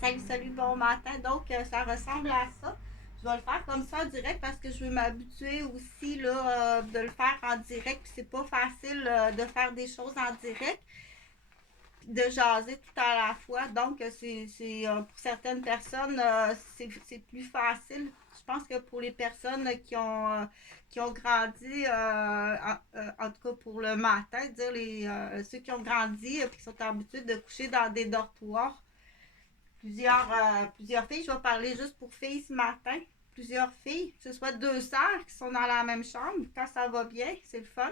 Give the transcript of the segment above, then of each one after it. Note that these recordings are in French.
Salut, salut, bon matin. Donc, ça ressemble à ça. Je vais le faire comme ça en direct parce que je veux m'habituer aussi là, de le faire en direct. Puis c'est pas facile de faire des choses en direct, de jaser tout à la fois. Donc, pour certaines personnes, c'est plus facile. Je pense que pour les personnes qui ont grandi, en tout cas pour le matin, dire ceux qui ont grandi et qui sont habitués de coucher dans des dortoirs, plusieurs filles. Je vais parler juste pour filles ce matin. Plusieurs filles, que ce soit deux sœurs qui sont dans la même chambre. Quand ça va bien, c'est le fun.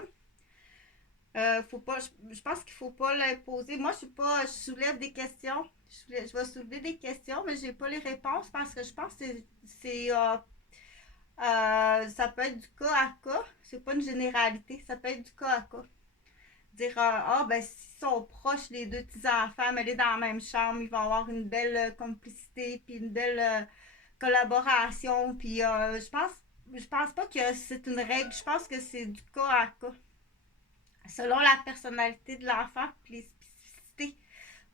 Faut pas, je pense qu'il faut pas l'imposer. Moi, je soulève des questions. Je vais soulever des questions, mais j'ai pas les réponses parce que je pense que ça peut être du cas à cas. C'est pas une généralité. Ça peut être du cas à cas. Dire ben s'ils sont proches les deux petits enfants mais aller dans la même chambre, ils vont avoir une belle complicité puis une belle collaboration. Puis je pense pas que c'est une règle. Je pense que c'est du cas à cas selon la personnalité de l'enfant puis les spécificités.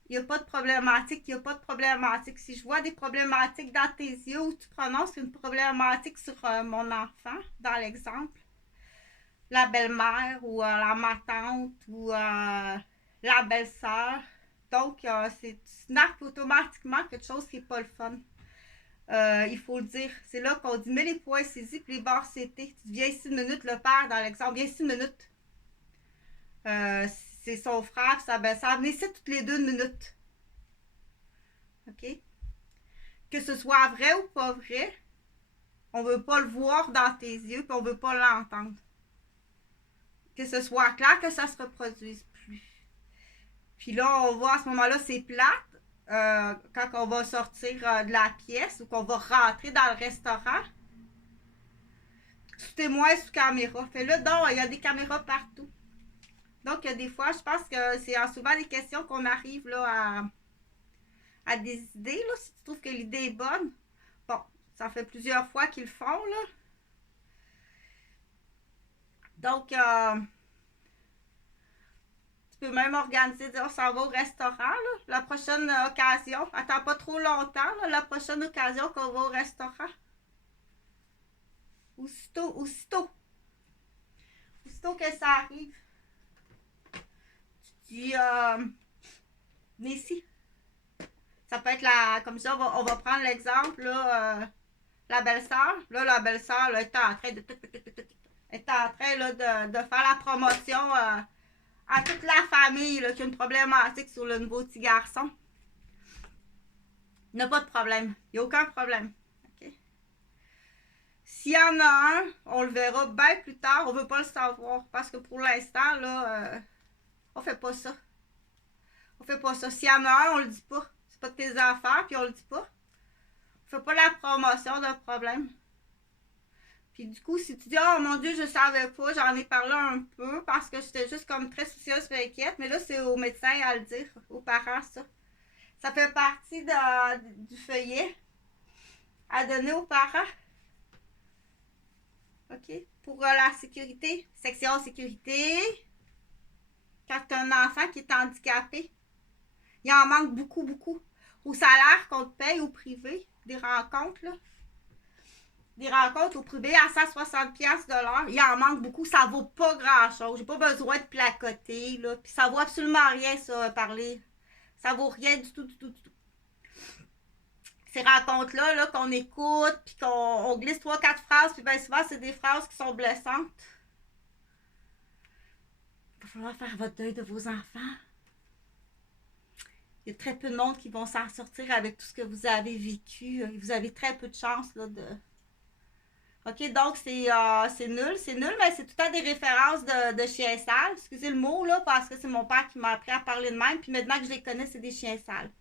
Il n'y a pas de problématique, il n'y a pas de problématique. Si je vois des problématiques dans tes yeux ou tu prononces une problématique sur mon enfant, dans l'exemple, la belle-mère ou la ma-tante ou la belle-sœur. Donc, tu snaps automatiquement quelque chose qui n'est pas le fun. Il faut le dire. C'est là qu'on dit, mets les points saisis puis les barres CT. Tu viens ici une minute, le père, dans l'exemple, viens ici une minute. C'est son frère, sa belle-sœur. Venez ici toutes les deux une minute. OK? Que ce soit vrai ou pas vrai, on veut pas le voir dans tes yeux puis on veut pas l'entendre. Que ce soit clair, que ça se reproduise plus. Puis là, on voit à ce moment-là, c'est plate. Quand on va sortir de la pièce ou qu'on va rentrer dans le restaurant, sous témoin, sous caméra. Fait là, donc, il y a des caméras partout. Donc, il y a des fois, je pense que c'est en souvent des questions qu'on arrive là, à des idées. Là, si tu trouves que l'idée est bonne. Bon, ça fait plusieurs fois qu'ils le font. Là. Donc, tu peux même organiser, dire, on s'en va au restaurant, là, la prochaine occasion. Attends pas trop longtemps, là, la prochaine occasion qu'on va au restaurant. Aussitôt que ça arrive, tu dis, mais ici. Ça peut être comme ça, on va prendre l'exemple, là, la belle-sœur. Là, la belle-sœur, là, est en train de faire la promotion à toute la famille là, qui a une problématique sur le nouveau petit garçon. Il n'y a pas de problème. Il n'y a aucun problème. OK? S'il y en a un, on le verra bien plus tard. On ne veut pas le savoir. Parce que pour l'instant, là, on fait pas ça. On fait pas ça. S'il y en a un, on le dit pas. C'est pas de tes affaires, puis on le dit pas. On fait pas la promotion d'un problème. Puis du coup, si tu dis, oh mon Dieu, je savais pas, j'en ai parlé un peu parce que j'étais juste comme très soucieuse et inquiète, mais là, c'est au médecin à le dire, aux parents, ça. Ça fait partie du feuillet à donner aux parents. OK? Pour la sécurité, section sécurité, quand tu as un enfant qui est handicapé, il en manque beaucoup, beaucoup. Au salaire qu'on te paye au privé, des rencontres, là. Des rencontres au privé à 160$ de l'heure, il en manque beaucoup, ça vaut pas grand-chose. J'ai pas besoin de placoter, là. Puis ça vaut absolument rien, ça, parler. Ça vaut rien du tout, du tout, du tout. Ces rencontres-là, là, qu'on écoute, puis qu'on glisse 3-4 phrases, puis bien souvent, c'est des phrases qui sont blessantes. Il va falloir faire votre deuil de vos enfants. Il y a très peu de monde qui vont s'en sortir avec tout ce que vous avez vécu. Vous avez très peu de chance là, de. OK, donc c'est nul, mais c'est tout le temps des références de chiens sales. Excusez le mot, là, parce que c'est mon père qui m'a appris à parler de même. Puis maintenant que je les connais, c'est des chiens sales.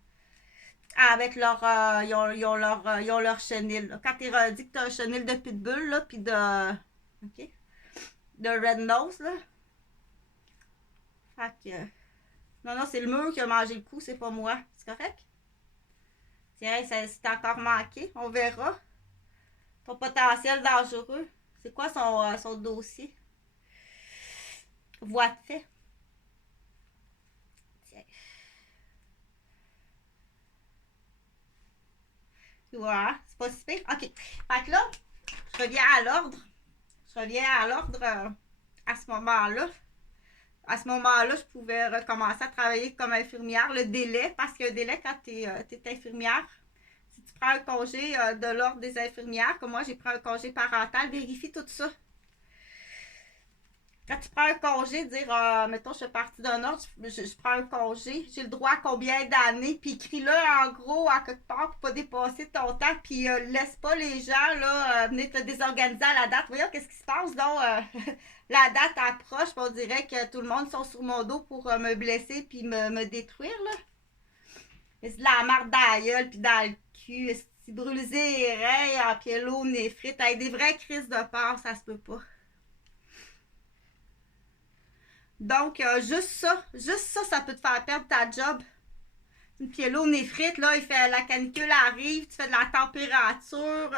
Avec leur. Ils ont leur chenil. Là. Quand tu dit que tu as un chenil de pitbull, là, puis de. OK? De red nose, là. Fait que. Non, non, c'est le mur qui a mangé le coup, c'est pas moi. C'est correct? Tiens, c'est encore manqué. On verra. Ton potentiel dangereux. C'est quoi son dossier? Voie de fait. Tiens. Puis voilà, c'est pas si pire. OK. Fait que là, je reviens à l'ordre. Je reviens à l'ordre à ce moment-là. À ce moment-là, je pouvais recommencer à travailler comme infirmière. Le délai, parce qu'il y a un délai quand tu es infirmière. Si tu prends un congé de l'ordre des infirmières, comme moi, j'ai pris un congé parental, vérifie tout ça. Quand tu prends un congé, dire, mettons, je suis partie d'un ordre, je prends un congé, j'ai le droit à combien d'années, puis écris-le en gros à quelque part pour pas dépasser ton temps, puis laisse pas les gens là venir te désorganiser à la date. Voyons, qu'est-ce qui se passe, donc la date approche, on dirait que tout le monde sont sur mon dos pour me blesser puis me détruire, là. Mais c'est de la marde dans la gueule, puis dans le cul, si brûler les reins, en pied l'eau, néphrite, avec des vraies crises de peur, ça se peut pas. Donc, juste ça, ça peut te faire perdre ta job. Une pyélonéphrite, là, il fait la canicule arrive, tu fais de la température.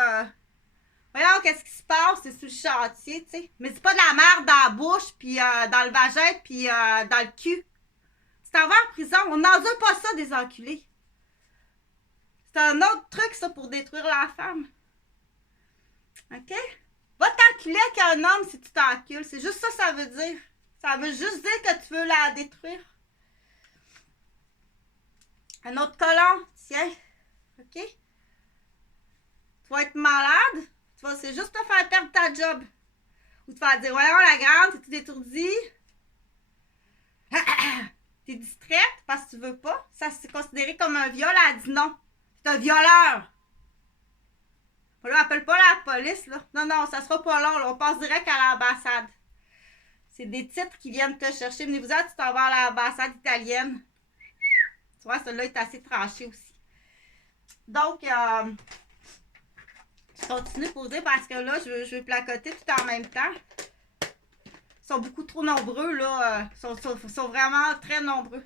Voyons, qu'est-ce qui se passe? C'est sur le chantier, tu sais. Mais c'est pas de la merde dans la bouche, puis dans le vagin, puis dans le cul. Si t'en vas en prison, on n'endure pas ça, des enculés. C'est un autre truc, ça, pour détruire la femme. OK? Va t'enculer avec un homme si tu t'encules. C'est juste ça, ça veut dire. Ça veut juste dire que tu veux la détruire. Un autre colon, tiens. OK? Tu vas être malade. C'est juste te faire perdre ta job. Ou te faire dire, voyons la grande, t'es étourdie. T'es distraite parce que tu veux pas. Ça, c'est considéré comme un viol. Elle dit non. C'est un violeur. Là, appelle pas la police, là. Non, ça sera pas long, là. On passe direct à l'ambassade. C'est des titres qui viennent te chercher. Venez-vous-en, tu t'en vas à l'ambassade italienne. Tu vois, celui-là est assez tranché aussi. Donc, je continue pour dire parce que là, je veux placoter tout en même temps. Ils sont beaucoup trop nombreux, là. Ils sont vraiment très nombreux.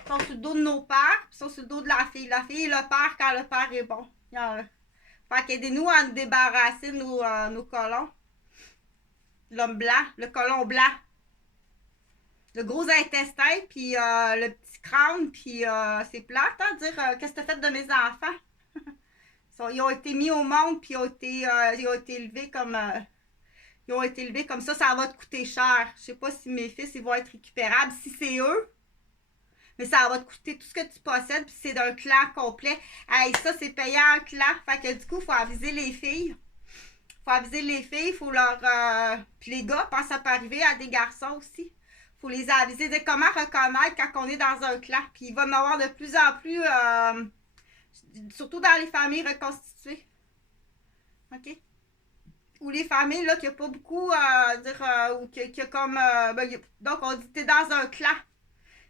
Ils sont sur le dos de nos pères, puis ils sont sur le dos de la fille. La fille et le père quand le père est bon. Fait qu'aidez-nous à nous débarrasser de nos colons. L'homme blanc, le colon blanc. Le gros intestin, puis le petit crâne, puis c'est plate, hein, dire qu'est-ce que t'as fait de mes enfants? Ils ont été mis au monde, puis ils ont été élevés comme ça, ça va te coûter cher. Je sais pas si mes fils ils vont être récupérables, si c'est eux, mais ça va te coûter tout ce que tu possèdes, puis c'est d'un clan complet. Hey, ça, c'est payant un clan. Fait que du coup, il faut aviser les filles. Il faut leur... puis les gars, pense que ça peut arriver à des garçons aussi. Faut les aviser de comment reconnaître quand on est dans un clan. Puis il va y en avoir de plus en plus, surtout dans les familles reconstituées. OK? Ou les familles, là, qu'il n'y a pas beaucoup, ou qu'il y a comme... donc, on dit que tu es dans un clan.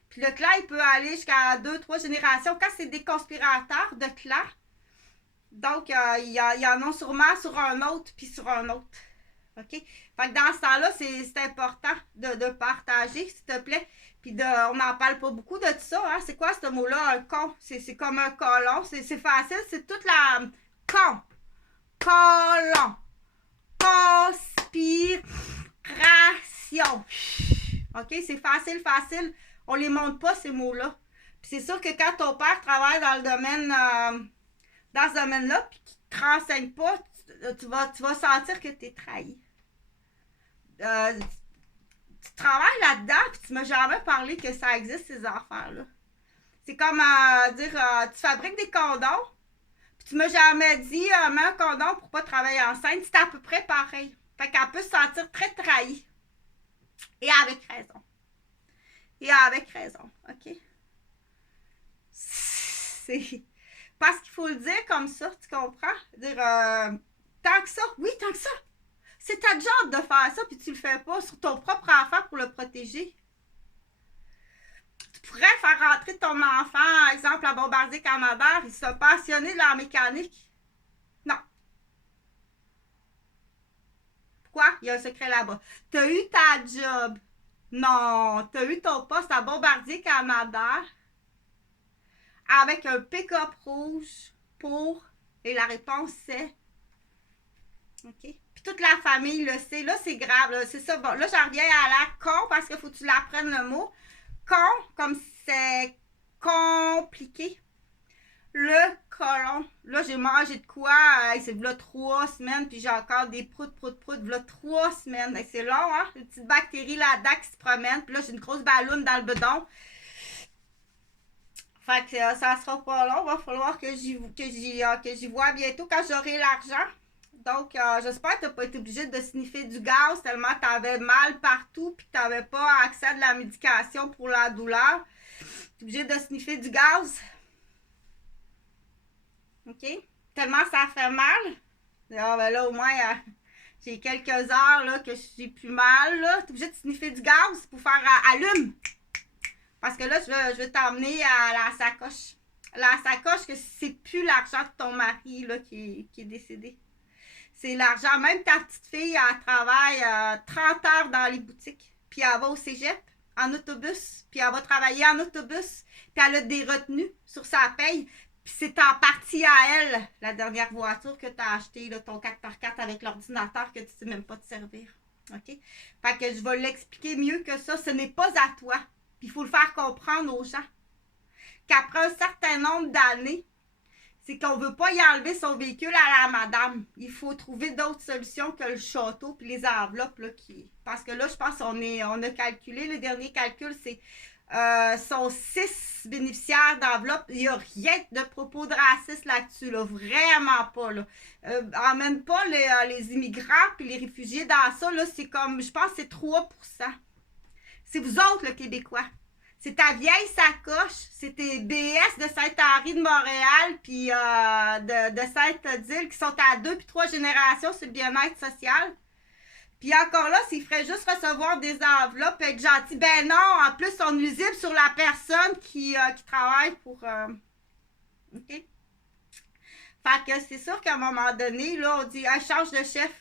Puis le clan, il peut aller jusqu'à 2-3 générations. Quand c'est des conspirateurs de clan, donc, il y en a sûrement sur un autre, puis sur un autre. OK? Fait que dans ce temps-là, c'est important de partager, s'il te plaît. Puis on n'en parle pas beaucoup de ça. Hein? C'est quoi ce mot-là, un con? C'est comme un colon. C'est facile. C'est toute la... Con. Colon. Conspiration. OK? C'est facile. On les montre pas, ces mots-là. Puis c'est sûr que quand ton père travaille dans le domaine... dans ce domaine-là, puis qui ne te renseigne pas, tu vas sentir que tu es trahi. Tu travailles là-dedans, puis tu m'as jamais parlé que ça existe, ces affaires-là. C'est comme dire, tu fabriques des condoms, puis tu m'as jamais dit, mets un condom pour pas travailler enceinte. C'est à peu près pareil. Fait qu'elle peut se sentir très trahie. Et avec raison. OK? C'est... Parce qu'il faut le dire comme ça, tu comprends? Dire, tant que ça, c'est ta job de faire ça, puis tu le fais pas sur ton propre enfant pour le protéger. Tu pourrais faire rentrer ton enfant, par exemple, à Bombardier Canadair, il s'est passionné de la mécanique. Non. Pourquoi? Il y a un secret là-bas. T'as eu ta job. Non. T'as eu ton poste à Bombardier Canadair avec un pick-up rouge pour... Et la réponse, c'est... OK? Puis toute la famille le sait. Là, c'est grave. Là, c'est ça. Bon, là, j'en reviens à la con parce qu'il faut que tu l'apprennes le mot. Con, comme c'est compliqué. Le colon. Là, j'ai mangé de quoi? C'est là 3 semaines, puis j'ai encore des proutes, là 3 semaines. C'est long, hein? Une petite bactérie là-dedans qui se promène. Puis là, j'ai une grosse balloune dans le bedon. Fait que ça sera pas long. Va falloir que j'y vois bientôt quand j'aurai l'argent. Donc, j'espère que tu n'as pas été obligé de sniffer du gaz tellement tu avais mal partout puis que tu n'avais pas accès à de la médication pour la douleur. Tu es obligé de sniffer du gaz. OK? Tellement ça fait mal. Ah, ben là, au moins, j'ai quelques heures là, que je suis plus mal. Tu es obligé de sniffer du gaz pour faire allume. Parce que là, je vais t'emmener à la sacoche. La sacoche, que c'est plus l'argent de ton mari là, qui est décédé. C'est l'argent. Même ta petite fille, elle travaille 30 heures dans les boutiques. Puis elle va au cégep en autobus. Puis elle va travailler en autobus. Puis elle a des retenues sur sa paye. Puis c'est en partie à elle, la dernière voiture que tu as achetée, là, ton 4x4 avec l'ordinateur que tu ne sais même pas te servir. OK? Fait que je vais l'expliquer mieux que ça. Ce n'est pas à toi. Puis il faut le faire comprendre aux gens. Qu'après un certain nombre d'années, c'est qu'on ne veut pas y enlever son véhicule à la madame. Il faut trouver d'autres solutions que le château puis les enveloppes. Là, parce que là, je pense qu'on a calculé, le dernier calcul, c'est sont 6 bénéficiaires d'enveloppe. Il n'y a rien de propos de racisme là-dessus. Là, vraiment pas. Là. Emmène pas les immigrants puis les réfugiés dans ça. Là, c'est comme, je pense que c'est 3%. C'est vous autres, le Québécois. C'est ta vieille sacoche, c'est tes BS de Saint-Henri de Montréal puis de Sainte-Odile qui sont à 2 puis 3 générations sur le bien-être social. Puis encore là, s'ils feraient juste recevoir des enveloppes et être gentils, ben non, en plus, on nuisible sur la personne qui travaille pour... OK? Fait que c'est sûr qu'à un moment donné, là, on dit « change de chef ».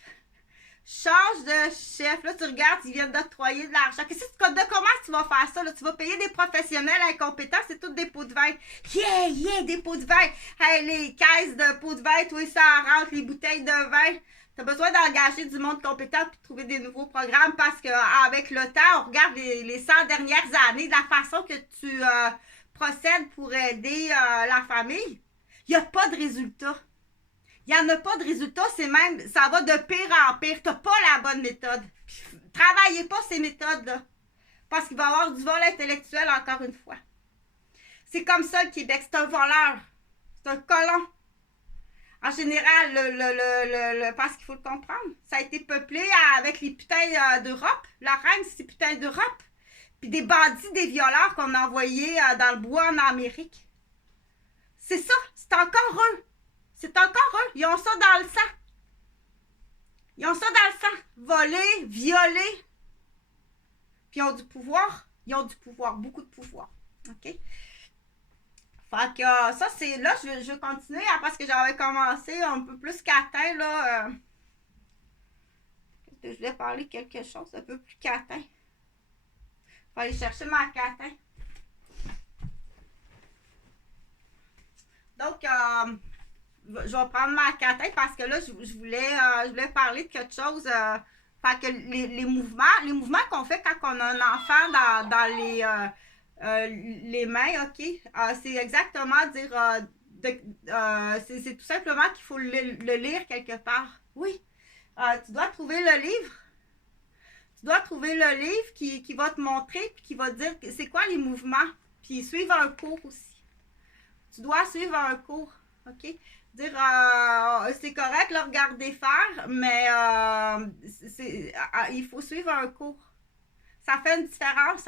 Change de chef. Là, tu regardes, ils viennent d'octroyer de l'argent. Comment tu vas faire ça? Là? Tu vas payer des professionnels incompétents, c'est tout des pots de vin. Yeah, des pots de vin. Hey, les caisses de pots de vin, toi, ça rentre, les bouteilles de vin. Tu as besoin d'engager du monde compétent et de trouver des nouveaux programmes parce qu'avec le temps, on regarde les 100 dernières années, de la façon que tu procèdes pour aider la famille. Il n'y a pas de résultat. Il n'y en a pas de résultat, c'est même, ça va de pire en pire. Tu n'as pas la bonne méthode. Travaillez pas ces méthodes-là. Parce qu'il va y avoir du vol intellectuel encore une fois. C'est comme ça le Québec, c'est un voleur. C'est un colon. En général, parce qu'il faut le comprendre, ça a été peuplé avec les putains d'Europe. La reine, c'est putains d'Europe. Puis des bandits, des violeurs qu'on a envoyés dans le bois en Amérique. C'est ça, c'est encore eux. C'est encore eux. Ils ont ça dans le sang. Ils ont ça dans le sang. Voler, violer. Puis ils ont du pouvoir. Ils ont du pouvoir. Beaucoup de pouvoir. OK? Fait que ça, c'est... Là, je vais continuer parce que j'avais commencé un peu plus catin, là. Je voulais parler quelque chose un peu plus catin. Faut aller chercher ma catin. Donc, je vais prendre ma catin parce que là, je voulais parler de quelque chose. Fait que les mouvements qu'on fait quand on a un enfant dans les mains, OK? C'est exactement dire... c'est tout simplement qu'il faut le lire quelque part. Oui. Tu dois trouver le livre. Tu dois trouver le livre qui va te montrer puis qui va te dire c'est quoi les mouvements. Puis suivre un cours aussi. Tu dois suivre un cours. OK? Dire c'est correct le regarder faire, mais il faut suivre un cours. Ça fait une différence.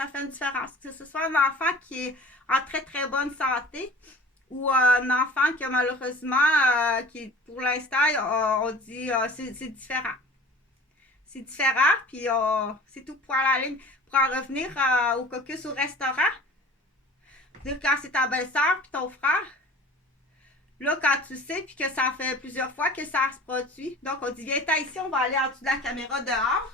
Que ce soit un enfant qui est en très très bonne santé ou un enfant qui a malheureusement, qui pour l'instant, on dit c'est différent. C'est différent, puis c'est tout pour la ligne. Pour en revenir au caucus au restaurant, dire quand c'est ta belle-sœur puis ton frère. Là, quand tu sais, puis que ça fait plusieurs fois que ça se produit. Donc, on dit, viens ici, on va aller en dessous de la caméra dehors.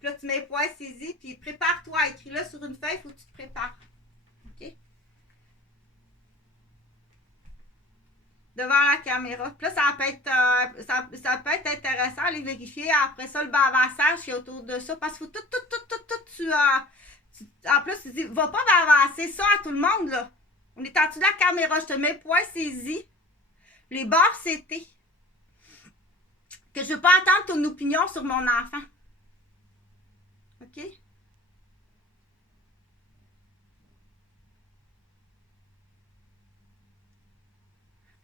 Puis là, tu mets point saisi, puis prépare-toi. Écris-le sur une feuille, il faut que tu te prépares. OK? Devant la caméra. Puis là, ça peut être intéressant à aller vérifier après ça le bavassage qui est autour de ça. Parce qu'il faut tout, en plus, tu dis, va pas bavancer ça à tout le monde, là. On est en dessous de la caméra. Je te mets point saisi. Les barres c'était. Que je veux pas entendre ton opinion sur mon enfant. OK?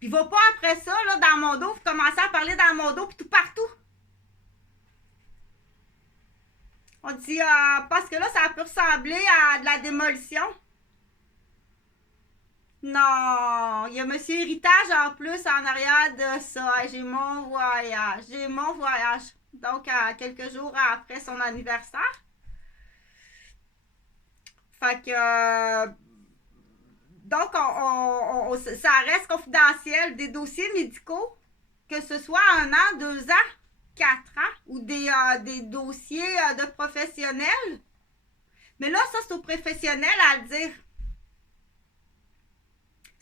Puis va pas après ça, là, dans mon dos, vous commencez à parler dans mon dos, puis tout partout. On dit, parce que là, ça peut ressembler à de la démolition. Non, il y a Monsieur Héritage en plus en arrière de ça. J'ai mon voyage. J'ai mon voyage. Donc, quelques jours après son anniversaire. Fait que. Donc, ça reste confidentiel. Des dossiers médicaux, que ce soit 1 an, 2 ans, 4 ans, ou des dossiers de professionnels. Mais là, ça, c'est aux professionnels à le dire.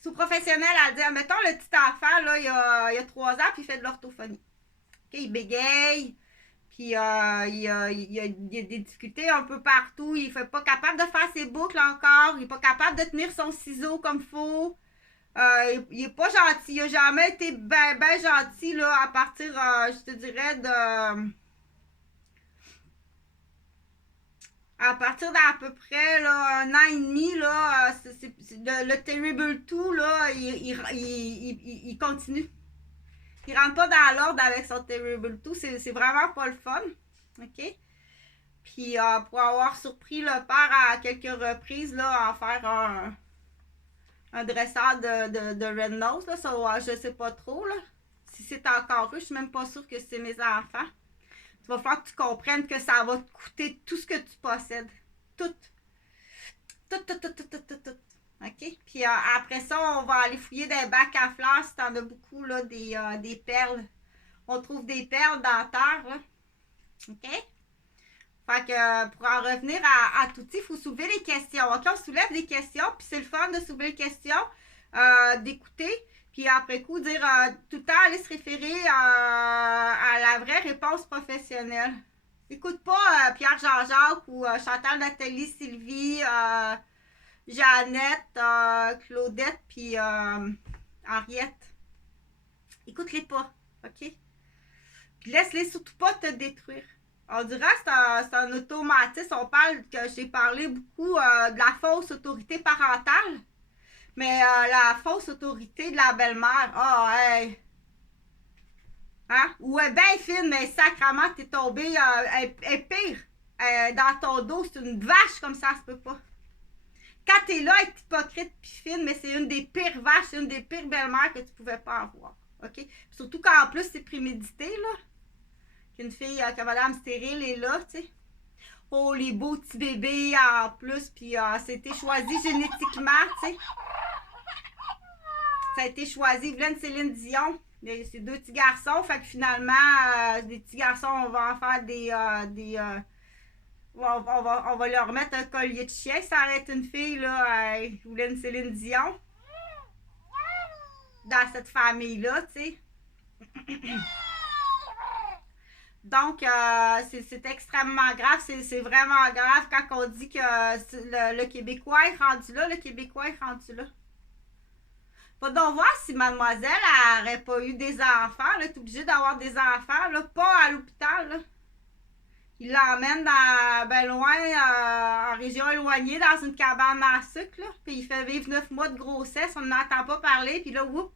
C'est aux professionnels à le dire. Mettons, le petit enfant, là, il y a 3 ans, puis il fait de l'orthophonie. Okay, il bégaye, puis il y a des difficultés un peu partout. Il n'est pas capable de faire ses boucles encore. Il n'est pas capable de tenir son ciseau comme il faut. Il n'est pas gentil. Il n'a jamais été ben gentil là, à partir, je te dirais, à partir d'à peu près là, 1 an et demi, là, le Terrible 2, là, il continue. Il rentre pas dans l'ordre avec son Terrible 2. C'est vraiment pas le fun. OK? Puis pour avoir surpris le père à quelques reprises, là, en faire un dresseur de Red Nose, là, ça, je sais pas trop, là. Si c'est encore eux, je suis même pas sûre que c'est mes enfants. Il va falloir que tu comprennes que ça va te coûter tout ce que tu possèdes. Tout. Tout. OK? Puis après ça, on va aller fouiller des bacs à fleurs si t'en as beaucoup, là, des perles. On trouve des perles dans la terre, là. OK? Fait que pour en revenir à tout, il faut soulever les questions. OK? On soulève des questions, puis c'est le fun de soulever les questions, d'écouter, puis après coup, dire tout le temps, aller se référer à la vraie réponse professionnelle. Écoute pas Pierre Jean-Jacques ou Chantal, Nathalie, Sylvie, Jeannette, Claudette, puis Henriette. Écoute-les pas, OK? Puis laisse-les surtout pas te détruire. On dirait que c'est un automatisme. On parle que j'ai parlé beaucoup de la fausse autorité parentale. Mais la fausse autorité de la belle-mère, hey! Hein? Ou elle est bien fine, mais sacrément, t'es tombé, elle est pire. Dans ton dos, c'est une vache comme ça se peut pas. Quand t'es là, elle est hypocrite pis fine, mais c'est une des pires vaches, c'est une des pires belles-mères que tu pouvais pas avoir. OK? Pis surtout qu'en plus, c'est prémédité, là. Qu'une fille, que Madame Stérile est là, tu sais. Oh, les beaux petits bébés en plus, puis c'était choisi génétiquement, tu sais. Ça a été choisi, Glenn Céline Dion. C'est 2 petits garçons, fait que finalement, des petits garçons, on va en faire on va leur mettre un collier de chien. Ça arrête une fille, là, Glenn Céline Dion. Dans cette famille-là, tu sais. Donc, c'est extrêmement grave. C'est vraiment grave quand on dit que le Québécois est rendu là. Le Québécois est rendu là. Va donc voir si mademoiselle n'aurait pas eu des enfants. Elle est obligée d'avoir des enfants, là, pas à l'hôpital. Là. Il l'emmène ben loin, en région éloignée, dans une cabane à sucre. Là, puis il fait vivre 9 mois de grossesse. On n'entend pas parler. Puis là, whoop!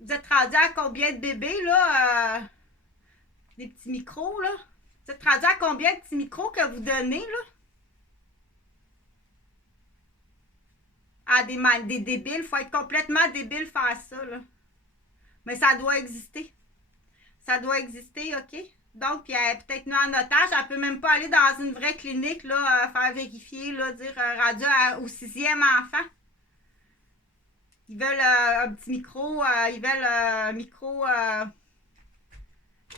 Vous êtes rendu à combien de bébés, là? Des petits micros, là? Vous êtes rendu à combien de petits micros que vous donnez, là? À des débiles. Il faut être complètement débile faire ça, là. Mais ça doit exister. Ça doit exister, OK? Donc, puis elle est peut-être mis en otage. Elle peut même pas aller dans une vraie clinique, là, faire vérifier, là, dire rendu au 6e enfant. Ils veulent un petit micro. Ils veulent un micro.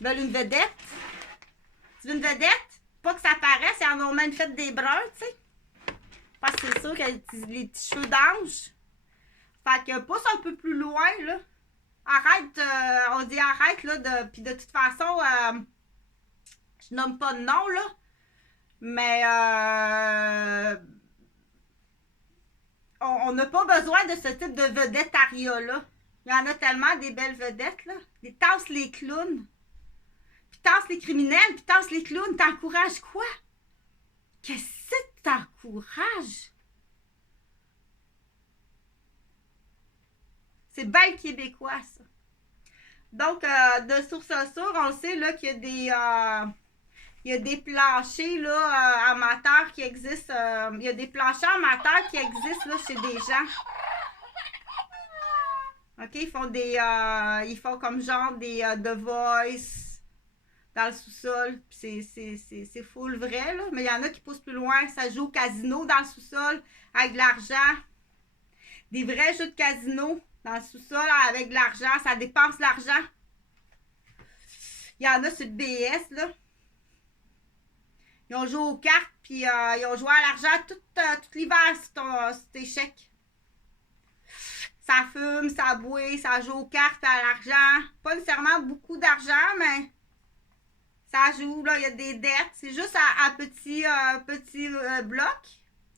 Ils veulent une vedette. Tu veux une vedette? Pas que ça paraisse. Ils en ont même fait des bruns, tu sais. Parce que c'est sûr qu'elle a les petits cheveux d'ange. Fait que pousse un peu plus loin, là. Arrête, on dit arrête, là. Puis de toute façon, je nomme pas de nom, là. Mais on n'a pas besoin de ce type de vedettariat-là. Il y en a tellement des belles vedettes, là. Des tasses les clowns. Puis tasse les criminels, puis tasse les clowns. T'encourages quoi? Qu'est-ce que t'encourages? C'est bien québécois, ça. Donc, de source sûre, on le sait là, qu'il y a des planchers là, amateurs qui existent. Il y a des planchers amateurs qui existent là, chez des gens. OK, ils font comme genre des The Voice dans le sous-sol. C'est full vrai, là. Mais il y en a qui poussent plus loin. Ça joue au casino dans le sous-sol avec de l'argent. Des vrais jeux de casino dans le sous-sol avec de l'argent. Ça dépense de l'argent. Il y en a sur le BS, là. Ils ont joué aux cartes, puis ils ont joué à l'argent tout l'hiver sur tes chèques. Ça fume, ça boit, ça joue aux cartes, à l'argent. Pas nécessairement beaucoup d'argent, mais ça joue, là, il y a des dettes. C'est juste à petit bloc.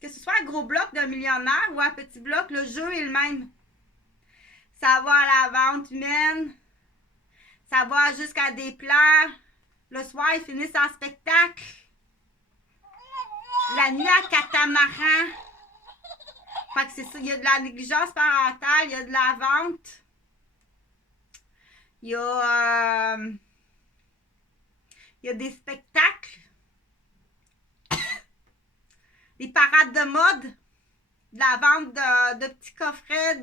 Que ce soit un gros bloc d'un millionnaire ou un petit bloc, le jeu est le même. Ça va à la vente humaine. Ça va jusqu'à des plans. Le soir, ils finissent en spectacle. La nuit à catamaran. Fait que c'est ça. Il y a de la négligence parentale, il y a de la vente. Il y a des spectacles. Des parades de mode. De la vente de petits coffrets.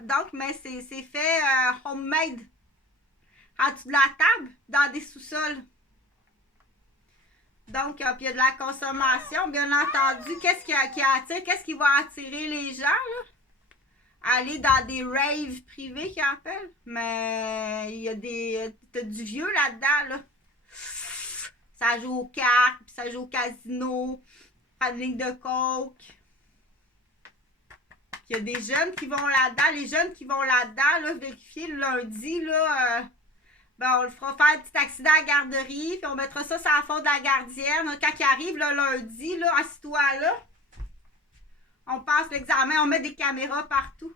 Donc, mais c'est fait homemade. En dessous de la table, dans des sous-sols. Donc, puis il y a de la consommation, bien entendu. Qu'est-ce qui attire? Qu'est-ce qui va attirer les gens, là? Aller dans des raves privés qu'ils appellent. Mais il y a t'as du vieux là-dedans, là. Ça joue aux cartes, puis ça joue au casino, prendre une ligne de coke. Il y a des jeunes qui vont là-dedans. Les jeunes qui vont là-dedans, là, vérifier le lundi, là... Ben, on le fera faire un petit accident à la garderie, puis on mettra ça sur la faute de la gardienne. Quand il arrive le lundi, là, assis-toi là, on passe l'examen, on met des caméras partout.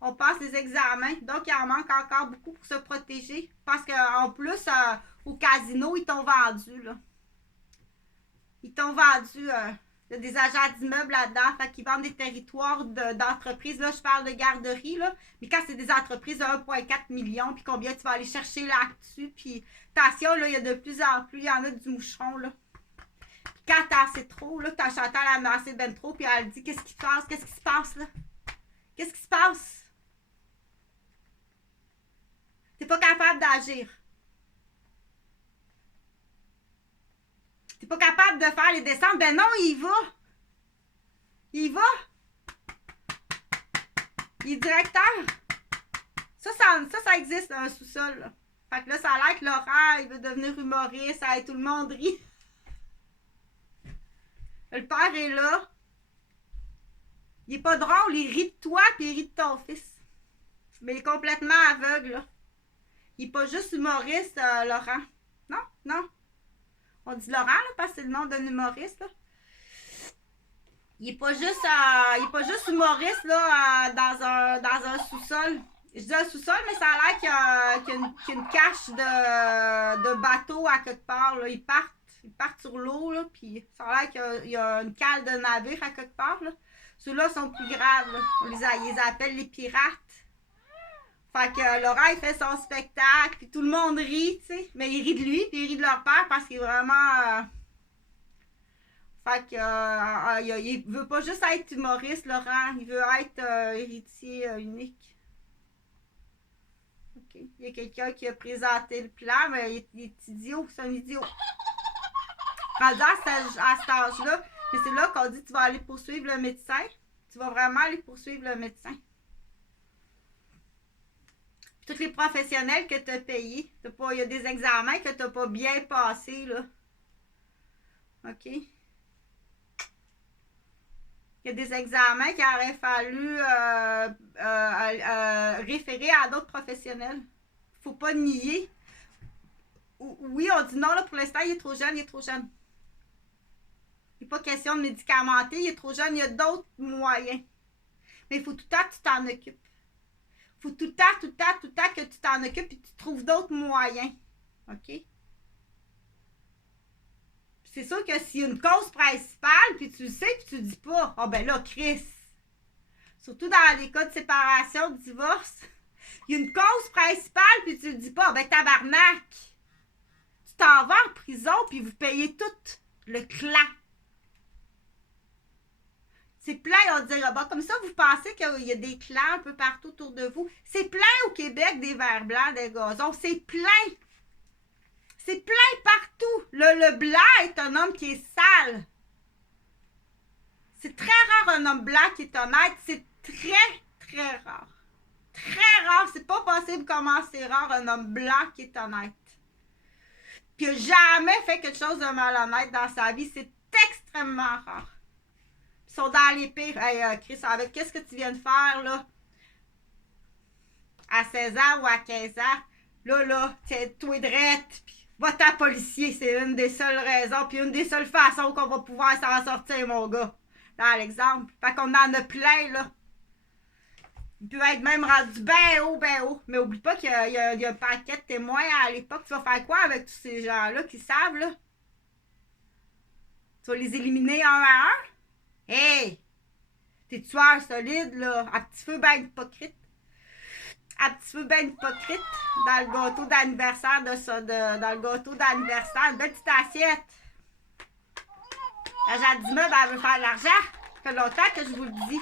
On passe les examens. Donc, il en manque encore beaucoup pour se protéger. Parce qu'en plus, au casino, ils t'ont vendu, là. Ils t'ont vendu des agents d'immeubles là-dedans. Fait qu'ils vendent des territoires d'entreprises. Là, je parle de garderie, là. Mais quand c'est des entreprises de 1,4 million, puis combien tu vas aller chercher là-dessus. Puis, attention, là, il y a de plus en plus, il y en a du moucheron, là. Puis quand t'as assez trop, là, t'as Chantal à menacer ben trop, puis elle dit, qu'est-ce qui se passe? Qu'est-ce qui se passe, là? Qu'est-ce qui se passe? T'es pas capable d'agir. T'es pas capable de faire les descentes. Ben non, il va. Il va. Il est directeur. Ça existe dans un sous-sol, là. Fait que là, ça a l'air que Laurent, il veut devenir humoriste. Ça, tout le monde rit. Le père est là. Il est pas drôle. Il rit de toi puis il rit de ton fils. Mais il est complètement aveugle, là. Il est pas juste humoriste, Laurent. Non, non. On dit Laurent, là, parce que c'est le nom d'un humoriste, là. Il est pas juste humoriste, là, dans un sous-sol. Je dis un sous-sol, mais ça a l'air qu'il y a une cache de bateau à quelque part, là. Ils partent sur l'eau, là, puis ça a l'air qu'il y a une cale de navire à quelque part, là. Ceux-là sont plus graves, là. Ils les appellent les pirates. Fait que Laurent, il fait son spectacle, puis tout le monde rit, tu sais. Mais il rit de lui, puis il rit de leur père parce qu'il est vraiment... Fait que il veut pas juste être humoriste, Laurent. Il veut être héritier unique. OK. Il y a quelqu'un qui a présenté le plan, mais il est idiot. C'est un idiot. Rendu à cet âge-là, mais c'est là qu'on dit que tu vas aller poursuivre le médecin. Tu vas vraiment aller poursuivre le médecin. Tous les professionnels que tu as payés. Il y a des examens que tu n'as pas bien passés, là. OK? Il y a des examens qu'il aurait fallu référer à d'autres professionnels. Faut pas nier. Oui, on dit non, là, pour l'instant, il est trop jeune, il est trop jeune. Il n'est pas question de médicamenter, il est trop jeune, il y a d'autres moyens. Mais il faut tout le temps que tu t'en occupes. Il faut tout le temps que tu t'en occupes et que tu trouves d'autres moyens. OK? C'est sûr que s'il y a une cause principale, puis tu le sais, puis tu le dis pas, ah ben là, Chris. Surtout dans les cas de séparation, de divorce, il y a une cause principale, puis tu le dis pas, ben tabarnak. Tu t'en vas en prison, puis vous payez tout le clan. C'est plein, on dirait, bon, comme ça, vous pensez qu'il y a des clans un peu partout autour de vous. C'est plein au Québec des vers blancs, des gazons. C'est plein. C'est plein partout. Le blanc est un homme qui est sale. C'est très rare un homme blanc qui est honnête. C'est très, très rare. Très rare. C'est pas possible comment c'est rare un homme blanc qui est honnête. Puis il n'a jamais fait quelque chose de malhonnête dans sa vie. C'est extrêmement rare. Ils sont dans les pires. Hey, Chris, avec qu'est-ce que tu viens de faire, là? À 16 ans ou à 15 ans? Là, tiens, toi drette, puis va-t'en policier. C'est une des seules raisons, puis une des seules façons qu'on va pouvoir s'en sortir, mon gars. Dans l'exemple. Fait qu'on en a plein, là. Il peut être même rendu bien haut, bien haut. Mais oublie pas qu'il y a un paquet de témoins à l'époque. Tu vas faire quoi avec tous ces gens-là qui savent, là? Tu vas les éliminer un à un? Hey! T'es tueur solide, là. À petit feu bien hypocrite. À petit feu bien hypocrite. Dans le gâteau d'anniversaire de ça. Dans le gâteau d'anniversaire. Une belle petite assiette. La Jadima, ben, elle veut faire de l'argent. Ça fait longtemps que je vous le dis.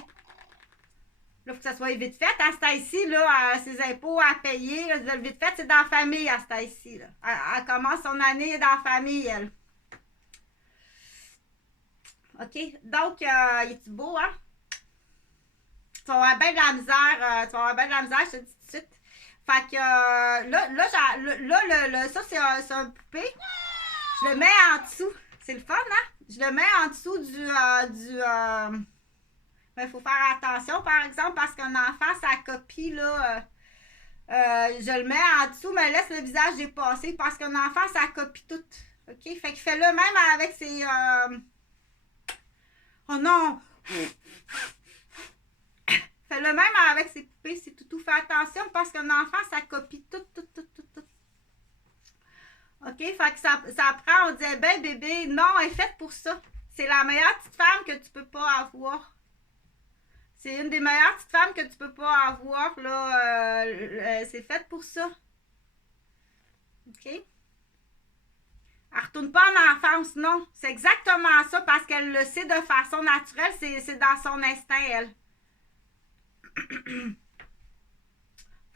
Là, il faut que ça soit vite fait. À ce temps-ci, là, ses impôts à payer, là, vite fait, c'est dans la famille à ce temps-ci. Elle commence son année dans la famille, elle. OK? Donc, il est beau, hein? Tu vas avoir bien de la misère. Tu vas avoir bien de la misère, je te dis tout de suite. Fait que ça, c'est un poupée. Je le mets en dessous. C'est le fun, hein? Je le mets en dessous il faut faire attention, par exemple, parce qu'un enfant, sa copie, là, je le mets en dessous, mais laisse le visage dépasser, parce qu'un enfant, ça copie tout. OK? Fait qu'il fait le même avec ses... Oh non! Fait le même avec ses poupées, c'est tout. Fais attention, parce qu'un enfant, ça copie tout. OK? Fait que ça prend, on dit, ben bébé, non, elle est faite pour ça. C'est la meilleure petite femme que tu peux pas avoir. C'est une des meilleures petites femmes que tu peux pas avoir, là. C'est fait pour ça. OK? Elle retourne pas en enfance, non. C'est exactement ça, parce qu'elle le sait de façon naturelle. C'est dans son instinct, elle.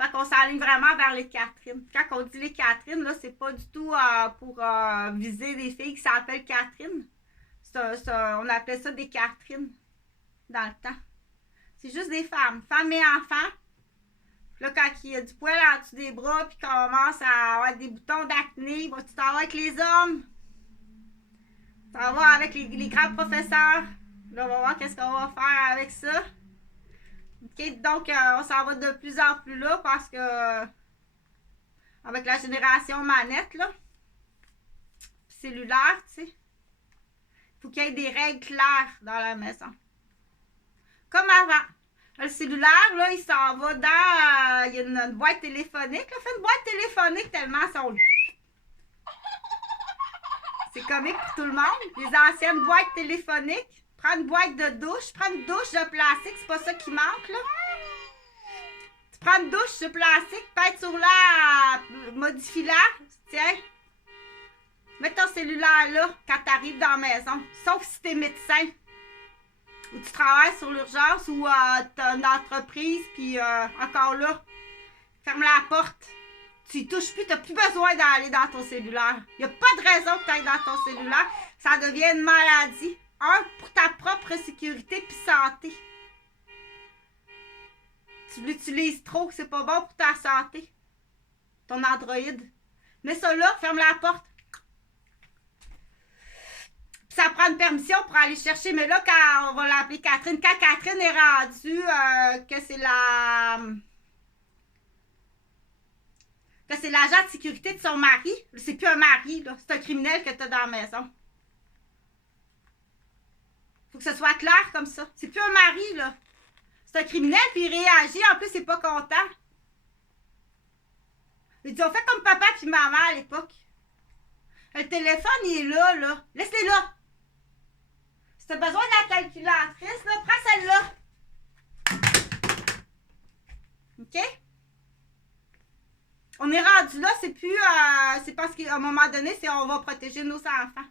Fait qu'on s'aligne vraiment vers les Catherine. Quand on dit les Catherine, là, c'est pas du tout pour viser des filles qui s'appellent Catherine. On appelait ça des Catherine dans le temps. C'est juste des femmes. Femmes et enfants. Là, quand il y a du poil en dessous des bras, puis qu'on commence à avoir des boutons d'acné, tu t'en vas avec les hommes. Tu t'en vas avec les grands professeurs. Là, on va voir qu'est-ce qu'on va faire avec ça. OK, donc, on s'en va de plus en plus là, parce que avec la génération manette, là, cellulaire, tu sais, il faut qu'il y ait des règles claires dans la maison. Comme avant. Le cellulaire, là, il s'en va dans... il y a une boîte téléphonique. Là. Fais une boîte téléphonique tellement ils sont... C'est comique pour tout le monde. Les anciennes boîtes téléphoniques. Prends une boîte de douche. Prends une douche de plastique. C'est pas ça qui manque, là. Tu prends une douche de plastique. Pète sur la... Modifie-la. Tiens. Mets ton cellulaire là quand tu arrives dans la maison. Sauf si t'es médecin. Ou tu travailles sur l'urgence ou tu as une entreprise, puis encore là, ferme la porte. Tu y touches plus, tu n'as plus besoin d'aller dans ton cellulaire. Il n'y a pas de raison que tu ailles dans ton cellulaire. Ça devient une maladie. Pour ta propre sécurité puis santé. Tu l'utilises trop, c'est pas bon pour ta santé. Ton Android. Mets ça là, ferme la porte. Ça prend une permission pour aller chercher. Mais là, quand on va l'appeler Catherine, quand Catherine est rendue que c'est l'agent de sécurité de son mari, c'est plus un mari, là. C'est un criminel que tu as dans la maison. Faut que ce soit clair comme ça. C'est plus un mari, là. C'est un criminel, puis il réagit. En plus, il est pas content. Il dit, on fait comme papa puis maman à l'époque. Le téléphone, il est là, là. Laisse-les là. Si t'as besoin de la calculatrice, là, prends celle-là. OK? On est rendu là, c'est plus... c'est parce qu'à un moment donné, c'est on va protéger nos enfants.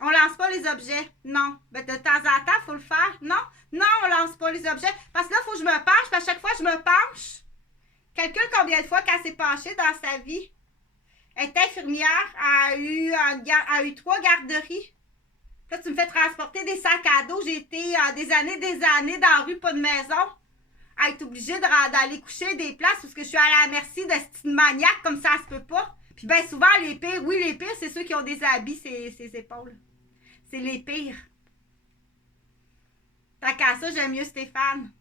On lance pas les objets. Non. Ben, de temps en temps, il faut le faire. Non. Non, on lance pas les objets. Parce que là, il faut que je me penche. Puis à chaque fois que je me penche, calcule combien de fois qu'elle s'est penchée dans sa vie. Elle est infirmière, a eu 3 garderies. Là, tu me fais transporter des sacs à dos. J'ai été des années dans la rue, pas de maison. À être obligée d'aller coucher des places parce que je suis à la merci de cette maniaque comme ça se peut pas. Puis bien souvent, les pires, oui, les pires, c'est ceux qui ont des habits, ses épaules. C'est les pires. Tant qu'à ça, j'aime mieux Stéphane.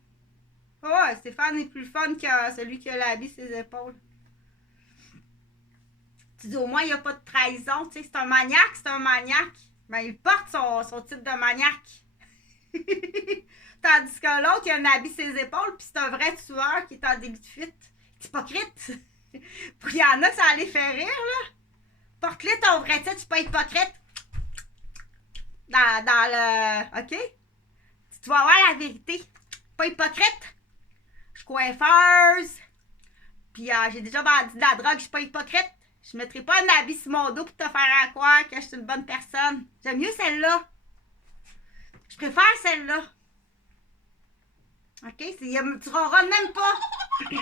Oh, Stéphane est plus fun que celui qui a l'habit, ses épaules. Tu dis au moins, il n'y a pas de trahison. Tu sais, c'est un maniaque, c'est un maniaque. Mais il porte son titre de maniaque. Tandis que l'autre, il a un habit ses épaules, puis c'est un vrai tueur qui est en début de fuite. C'est hypocrite. Puis il y en a, ça les fait rire, là. Porte-le ton vrai titre, je suis pas hypocrite. Dans le... OK? Tu vas voir la vérité. Pas hypocrite. Je suis coiffeuse. Puis j'ai déjà vendu de la drogue, je suis pas hypocrite. Je mettrai pas un habit sur mon dos pour te faire croire que je suis une bonne personne. J'aime mieux celle-là. Je préfère celle-là. OK? Tu n'auras même pas. Tu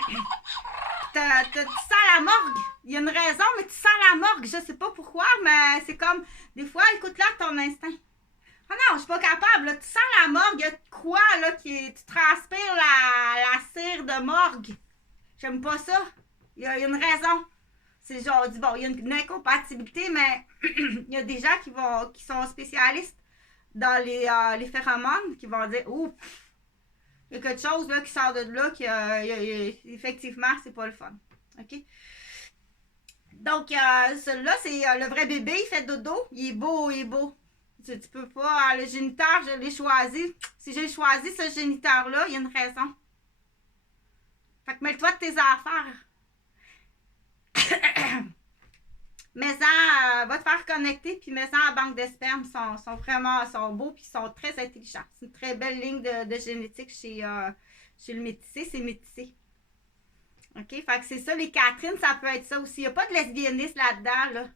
sens la morgue. Il y a une raison, mais tu sens la morgue. Je sais pas pourquoi, mais c'est comme... Des fois, écoute-là ton instinct. Ah non, je suis pas capable. Là. Tu sens la morgue. Il y a de quoi, là, tu transpires la cire de morgue. J'aime pas ça. Il y a une raison. C'est genre, bon, il y a une incompatibilité, mais il y a des gens qui sont spécialistes dans les phéromones, qui vont dire, ouh, il y a quelque chose là, qui sort de là, effectivement, c'est pas le fun. OK? Donc, celui-là, c'est le vrai bébé, il fait dodo. Il est beau, il est beau. Tu peux pas, le géniteur, je l'ai choisi. Si j'ai choisi ce géniteur-là, il y a une raison. Fait que mêle-toi de tes affaires. Mais-en, va te faire connecter, puis mets-en à banque de sperme. Sont vraiment beaux, puis sont très intelligents. C'est une très belle ligne de génétique chez le métissé. C'est métissé. OK? Fait que c'est ça, les Catherine, ça peut être ça aussi. Il n'y a pas de lesbianisme là-dedans, là.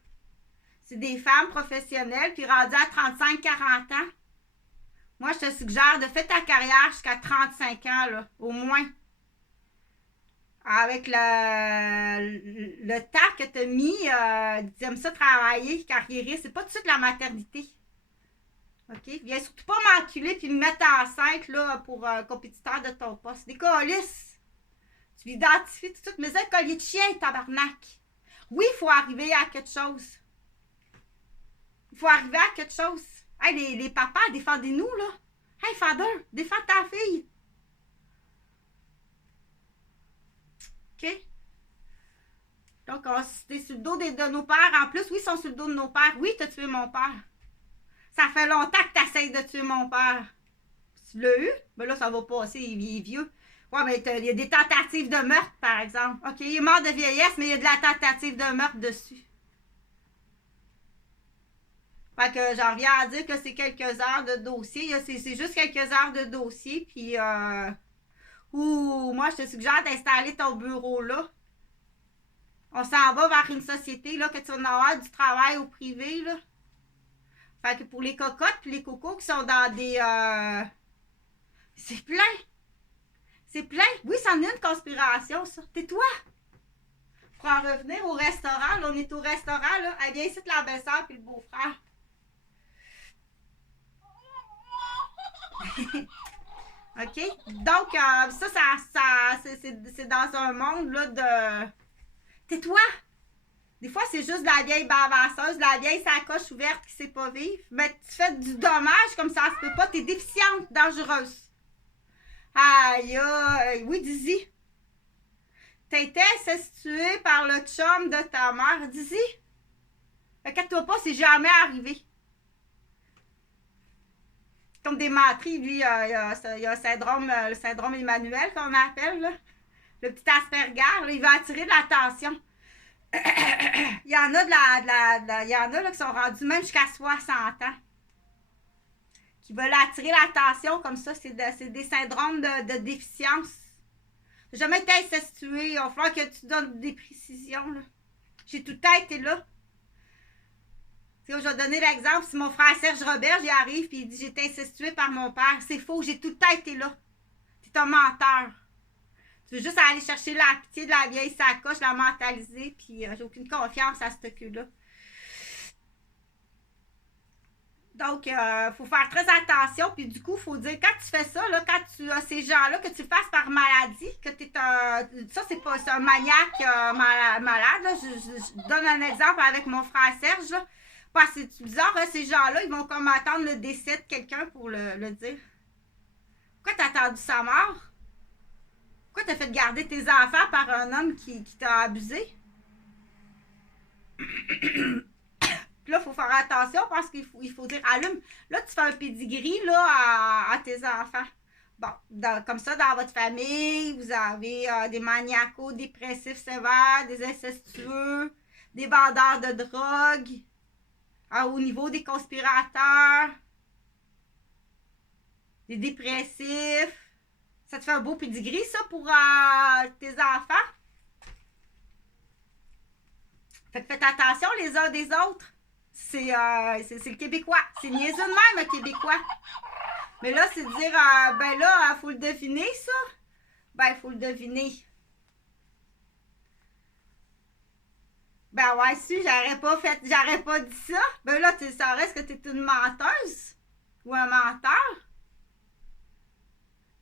C'est des femmes professionnelles, puis rendues à 35-40 ans. Moi, je te suggère de faire ta carrière jusqu'à 35 ans, là, au moins. Avec le temps que tu as mis, t'aimes ça travailler, carriérer, c'est pas tout de suite la maternité. OK? Viens surtout pas m'enculer puis me mettre enceinte là, pour un compétiteur de ton poste. Des colisses. Tu l'identifies tout de suite. Mais un collier de chien, tabarnak. Oui, il faut arriver à quelque chose. Il faut arriver à quelque chose. Hey, les papas, défendez-nous, là. Hey, Father, défends ta fille. OK? Donc, t'es sur le dos de nos pères. En plus, oui, ils sont sur le dos de nos pères. Oui, t'as tué mon père. Ça fait longtemps que t'essayes de tuer mon père. Tu l'as eu? Ben là, ça va passer, il est vieux. Ouais, mais il y a des tentatives de meurtre, par exemple. OK, il est mort de vieillesse, mais il y a de la tentative de meurtre dessus. Fait que j'en reviens à dire que c'est quelques heures de dossier. C'est juste quelques heures de dossier, puis... Ou moi, je te suggère d'installer ton bureau là. On s'en va vers une société là, que tu vas avoir du travail au privé. Là. Fait que pour les cocottes et les cocos qui sont dans des... C'est plein. C'est plein. Oui, c'en est une conspiration, ça. Tais-toi. Pour en revenir au restaurant, là, on est au restaurant, là. Elle vient ici de la belle-sœur puis le beau-frère. OK? Donc, ça c'est dans un monde là, de... Tais-toi! Des fois, c'est juste de la vieille bavasseuse, de la vieille sacoche ouverte qui sait pas vivre. Mais tu fais du dommage comme ça se peut pas. T'es déficiente, dangereuse. Aïe, aïe. Oui, dis-y. T'as été incestuée par le chum de ta mère. Dis-y. Inquiète-toi pas, c'est jamais arrivé. comme des menteries. Lui, il a le syndrome Emmanuel, qu'on appelle, là. Le petit Asperger, là, il va attirer de l'attention. Il y en a il y en a là, qui sont rendus même jusqu'à 60 ans. Qui veulent attirer l'attention comme ça. C'est des syndromes de déficience. J'ai jamais été incestuée. Il va falloir que tu donnes des précisions, là. J'ai tout le temps été là. Je vais donner l'exemple. Si mon frère Serge Robert, j'y arrive et il dit j'ai été incestuée par mon père. C'est faux. J'ai tout le temps été là. T'es un menteur. Tu veux juste aller chercher la pitié de la vieille sacoche, la mentaliser, puis j'ai aucune confiance à ce cul-là. Donc, il faut faire très attention, puis du coup, il faut dire, quand tu fais ça, là, quand tu as ces gens-là, que tu le fasses par maladie, que tu es ça, c'est pas un maniaque malade, là. Je donne un exemple avec mon frère Serge, là, parce que c'est bizarre, hein, ces gens-là, ils vont comme attendre le décès de quelqu'un pour le dire. Pourquoi t'as attendu sa mort? Pourquoi t'as fait garder tes enfants par un homme qui t'a abusé? Puis là, il faut faire attention parce qu'il faut dire allume. Là, tu fais un pedigree là, à tes enfants. Bon, comme ça, dans votre famille, vous avez des maniaco-dépressifs sévères, des incestueux, des vendeurs de drogue, au niveau des conspirateurs, des dépressifs. Ça te fait un beau pedigree, ça, pour tes enfants? Fait que faites attention les uns des autres. C'est le Québécois. C'est niaiseux de même, le Québécois. Mais là, c'est de dire, ben là, il faut le deviner, ça. Ben, il faut le deviner. Ben ouais, si, j'aurais pas dit ça. Ben là, ça reste que t'es une menteuse. Ou un menteur.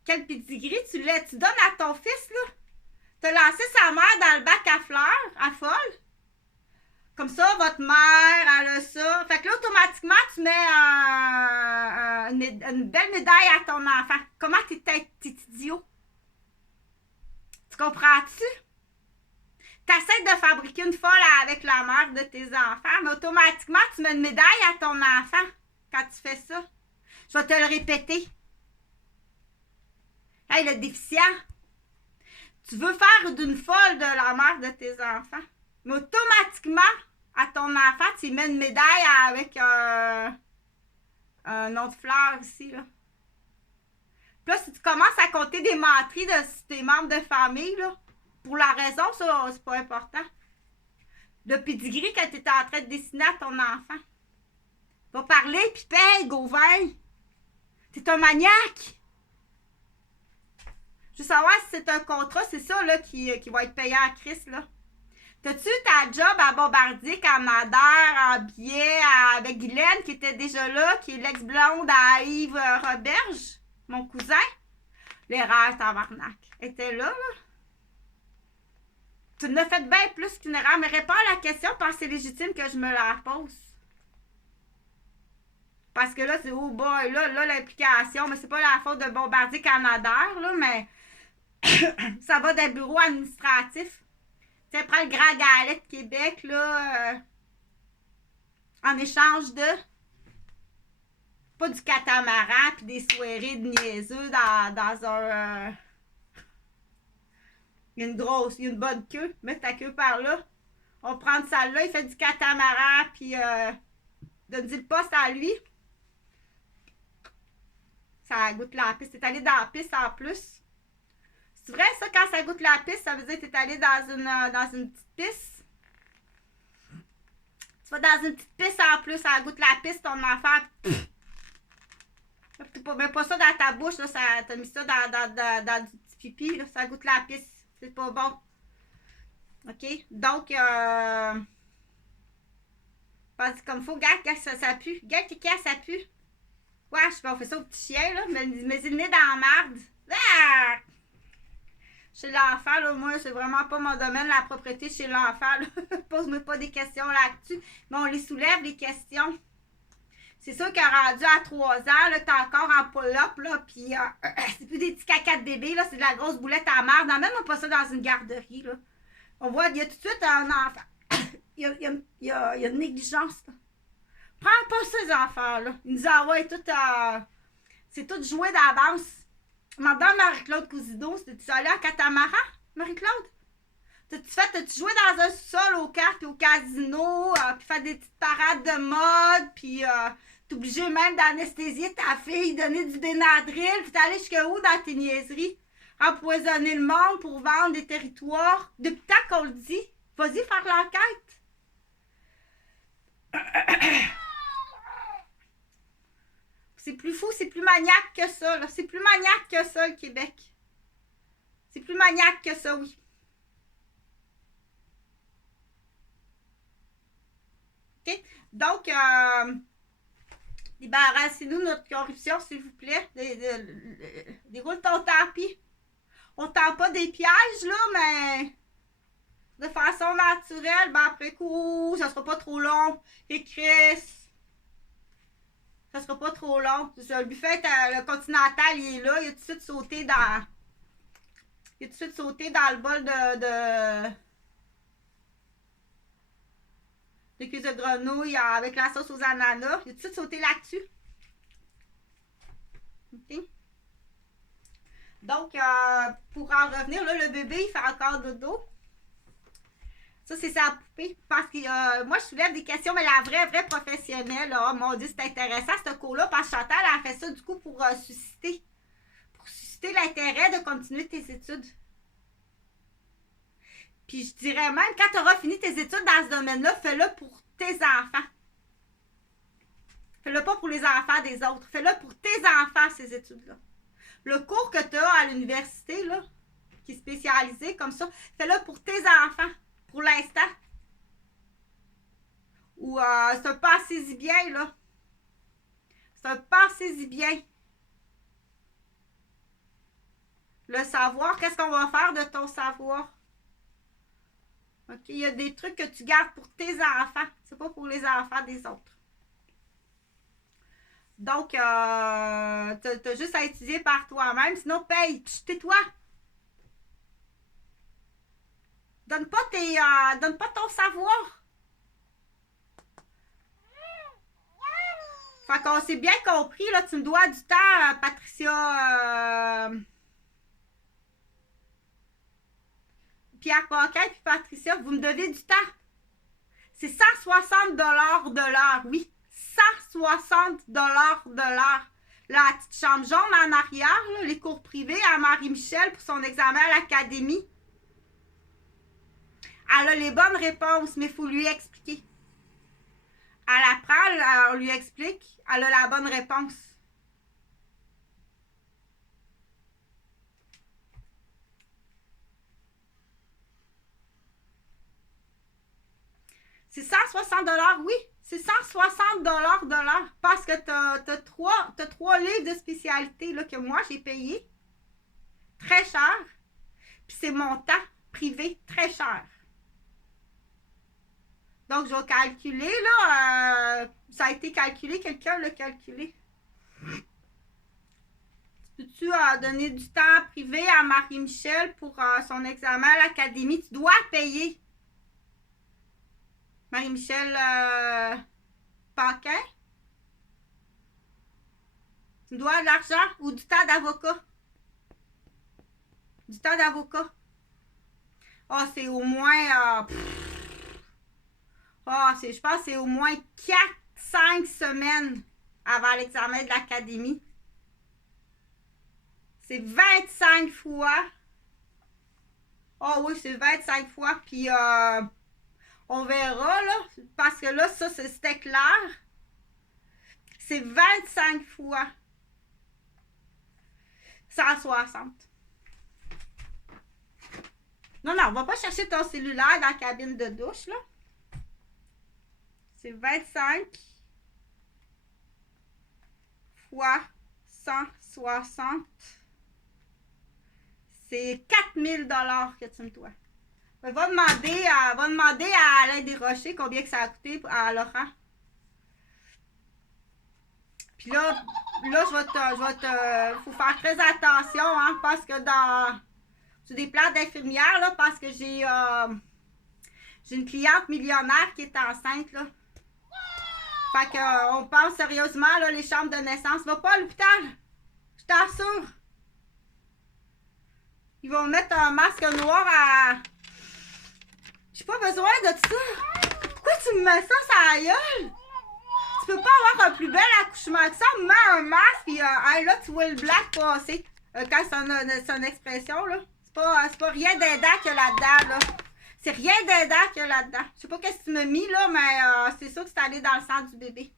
Quel pedigree tu donnes à ton fils, là? T'as lancé sa mère dans le bac à fleurs, à folle. Comme ça, votre mère, elle a ça. Fait que là, automatiquement, tu mets une belle médaille à ton enfant. Comment t'es idiot? Tu comprends-tu? T'essaies de fabriquer une folle avec la mère de tes enfants, mais automatiquement, tu mets une médaille à ton enfant quand tu fais ça. Je vais te le répéter. Hey, le déficient. Tu veux faire d'une folle de la mère de tes enfants. Mais automatiquement, à ton enfant, tu mets une médaille avec un nom de fleur ici, là. Puis là, si tu commences à compter des menteries de tes membres de famille, là, pour la raison, ça, c'est pas important. Le pedigree que tu étais en train de dessiner à ton enfant. Va parler, puis paye, Gauvin. T'es un maniaque. Je veux savoir si c'est un contrat, c'est ça, là, qui va être payé à Chris, là. T'as-tu ta job à Bombardier, Canadair, en billet, avec Guylaine, qui était déjà là, qui est l'ex-blonde à Yves Roberge, mon cousin? L'erreur, tabarnak. Était là, là. Tu n'as fait bien plus qu'une erreur, mais réponds à la question parce que c'est légitime que je me la pose. Parce que là, c'est oh boy, là l'implication, mais c'est pas la faute de Bombardier Canadair, là, mais ça va d'un bureau administratif. Tu sais, prends le Grand Galet de Québec, là, en échange de pas du catamaran puis des soirées de niaiseux dans un... il y a une bonne queue. Mets ta queue par là. On prend de celle-là, il fait du catamaran puis donne-y le poste à lui. Ça goûte la piste. T'es allé dans la piste en plus. C'est vrai, ça, quand ça goûte la piste, ça veut dire que t'es allé dans une petite piste. Tu vas dans une petite piste en plus, ça goûte la piste, ton enfant. Tu mets pas ça dans ta bouche, là, t'as mis ça dans du petit pipi, là, ça goûte la piste. C'est pas bon. OK? Donc, pense comme faut, regarde, ça pue. Regarde, ça pue. Ouais, je sais pas, on fait ça au petit chien, là, mais il nez dans la marde. Ah! Chez l'enfant, là, moi, c'est vraiment pas mon domaine, la propriété chez l'enfant. Pose-moi pas des questions là-dessus. Mais on les soulève, les questions. C'est sûr qu'à rendu à 3 ans, là, t'es encore en pull-up, là, pis c'est plus des petits caca de bébé, là, c'est de la grosse boulette à marde. N'emmène-moi pas ça dans une garderie, là. On voit, il y a tout de suite un enfant. il y a une négligence, là. Prends pas ces enfants-là. Ils nous envoient tout C'est tout joué d'avance. Madame Marie-Claude Cousineau, t'es-tu allée à catamaran, Marie-Claude? T'as-tu joué dans un sol aux cartes et au casino, puis fait des petites parades de mode, puis t'es obligé même d'anesthésier ta fille, donner du Benadryl, puis t'es allé jusqu'à où dans tes niaiseries? Empoisonner le monde pour vendre des territoires. Depuis tant qu'on le dit, vas-y faire l'enquête. C'est plus fou, c'est plus maniaque que ça. Là. C'est plus maniaque que ça, le Québec. C'est plus maniaque que ça, oui. OK? Donc, débarrassez-nous de notre corruption, s'il vous plaît. Déroule ton tapis. On tend pas des pièges, là, mais de façon naturelle, ben après coup, ça sera pas trop long. Et Chris, ça sera pas trop long. Le buffet, le Continental, il est là. Il a tout de suite sauté dans... Il a tout de suite sauté dans le bol de cuisse de grenouille avec la sauce aux ananas. Il a tout de suite sauté là-dessus. OK? Donc, pour en revenir, là, le bébé, il fait encore dodo. Ça, c'est sa poupée. Parce que moi, je soulève des questions, mais la vraie professionnelle, oh mon Dieu, c'est intéressant, ce cours-là, parce que Chantal a fait ça, du coup, pour susciter l'intérêt de continuer tes études. Puis, je dirais même, quand tu auras fini tes études dans ce domaine-là, fais-le pour tes enfants. Fais-le pas pour les enfants des autres. Fais-le pour tes enfants, ces études-là. Le cours que tu as à l'université, là, qui est spécialisé comme ça, fais-le pour tes enfants. Pour l'instant. Ou c'est un pensez-y bien, là. C'est un pensez-y bien. Le savoir, qu'est-ce qu'on va faire de ton savoir? OK, il y a des trucs que tu gardes pour tes enfants. C'est pas pour les enfants des autres. Donc, t'as juste à étudier par toi-même. Sinon, paye. Tais-toi. Donne pas ton savoir. Fait qu'on s'est bien compris, là, tu me dois du temps, Patricia, Pierre Paquin puis Patricia, vous me devez du temps. C'est 160 de l'heure, oui. 160 de l'heure. La petite chambre jaune en arrière, là, les cours privés à Marie-Michel pour son examen à l'académie. Elle a les bonnes réponses, mais il faut lui expliquer. Elle apprend, on lui explique, elle a la bonne réponse. C'est 160 $, oui. C'est 160 de l'heure parce que t'as trois livres de spécialité là, que moi j'ai payé très cher. Puis c'est mon temps privé très cher. Donc je vais calculer là. Ça a été calculé, quelqu'un l'a calculé. Peux-tu donner du temps privé à Marie-Michel pour son examen à l'académie? Tu dois payer. Marie-Michel Paquin. Tu dois de l'argent ou du temps d'avocat? Du temps d'avocat. Ah, c'est au moins... je pense que c'est au moins 4-5 semaines avant l'examen de l'académie. C'est 25 fois. Oui, c'est 25 fois. Puis, on verra, là. Parce que là, ça, c'était clair. C'est 25 fois 160. Non, on va pas chercher ton cellulaire dans la cabine de douche, là. C'est 25 fois 160. C'est 4000 $ que tu me dois. Va demander à Alain Desrochers combien que ça a coûté à Laurent. Puis là, faut faire très attention, hein, parce que sur des plans d'infirmière, là, parce que j'ai une cliente millionnaire qui est enceinte, là. Fait qu'on pense sérieusement, là, les chambres de naissance. Va pas à l'hôpital. Je t'assure. Ils vont mettre un masque noir à... J'ai pas besoin de ça. Pourquoi tu me mets ça sur la gueule? Tu peux pas avoir un plus bel accouchement que ça. Mets un masque et hey, là, tu vois le black passer. Quand c'est une expression, là. C'est pas rien d'aidant qu'il y a là-dedans, là. C'est rien d'aidant qu'il y a là-dedans. Je sais pas qu'est-ce que tu m'as mis, là, mais c'est sûr que c'est allé dans le sang du bébé.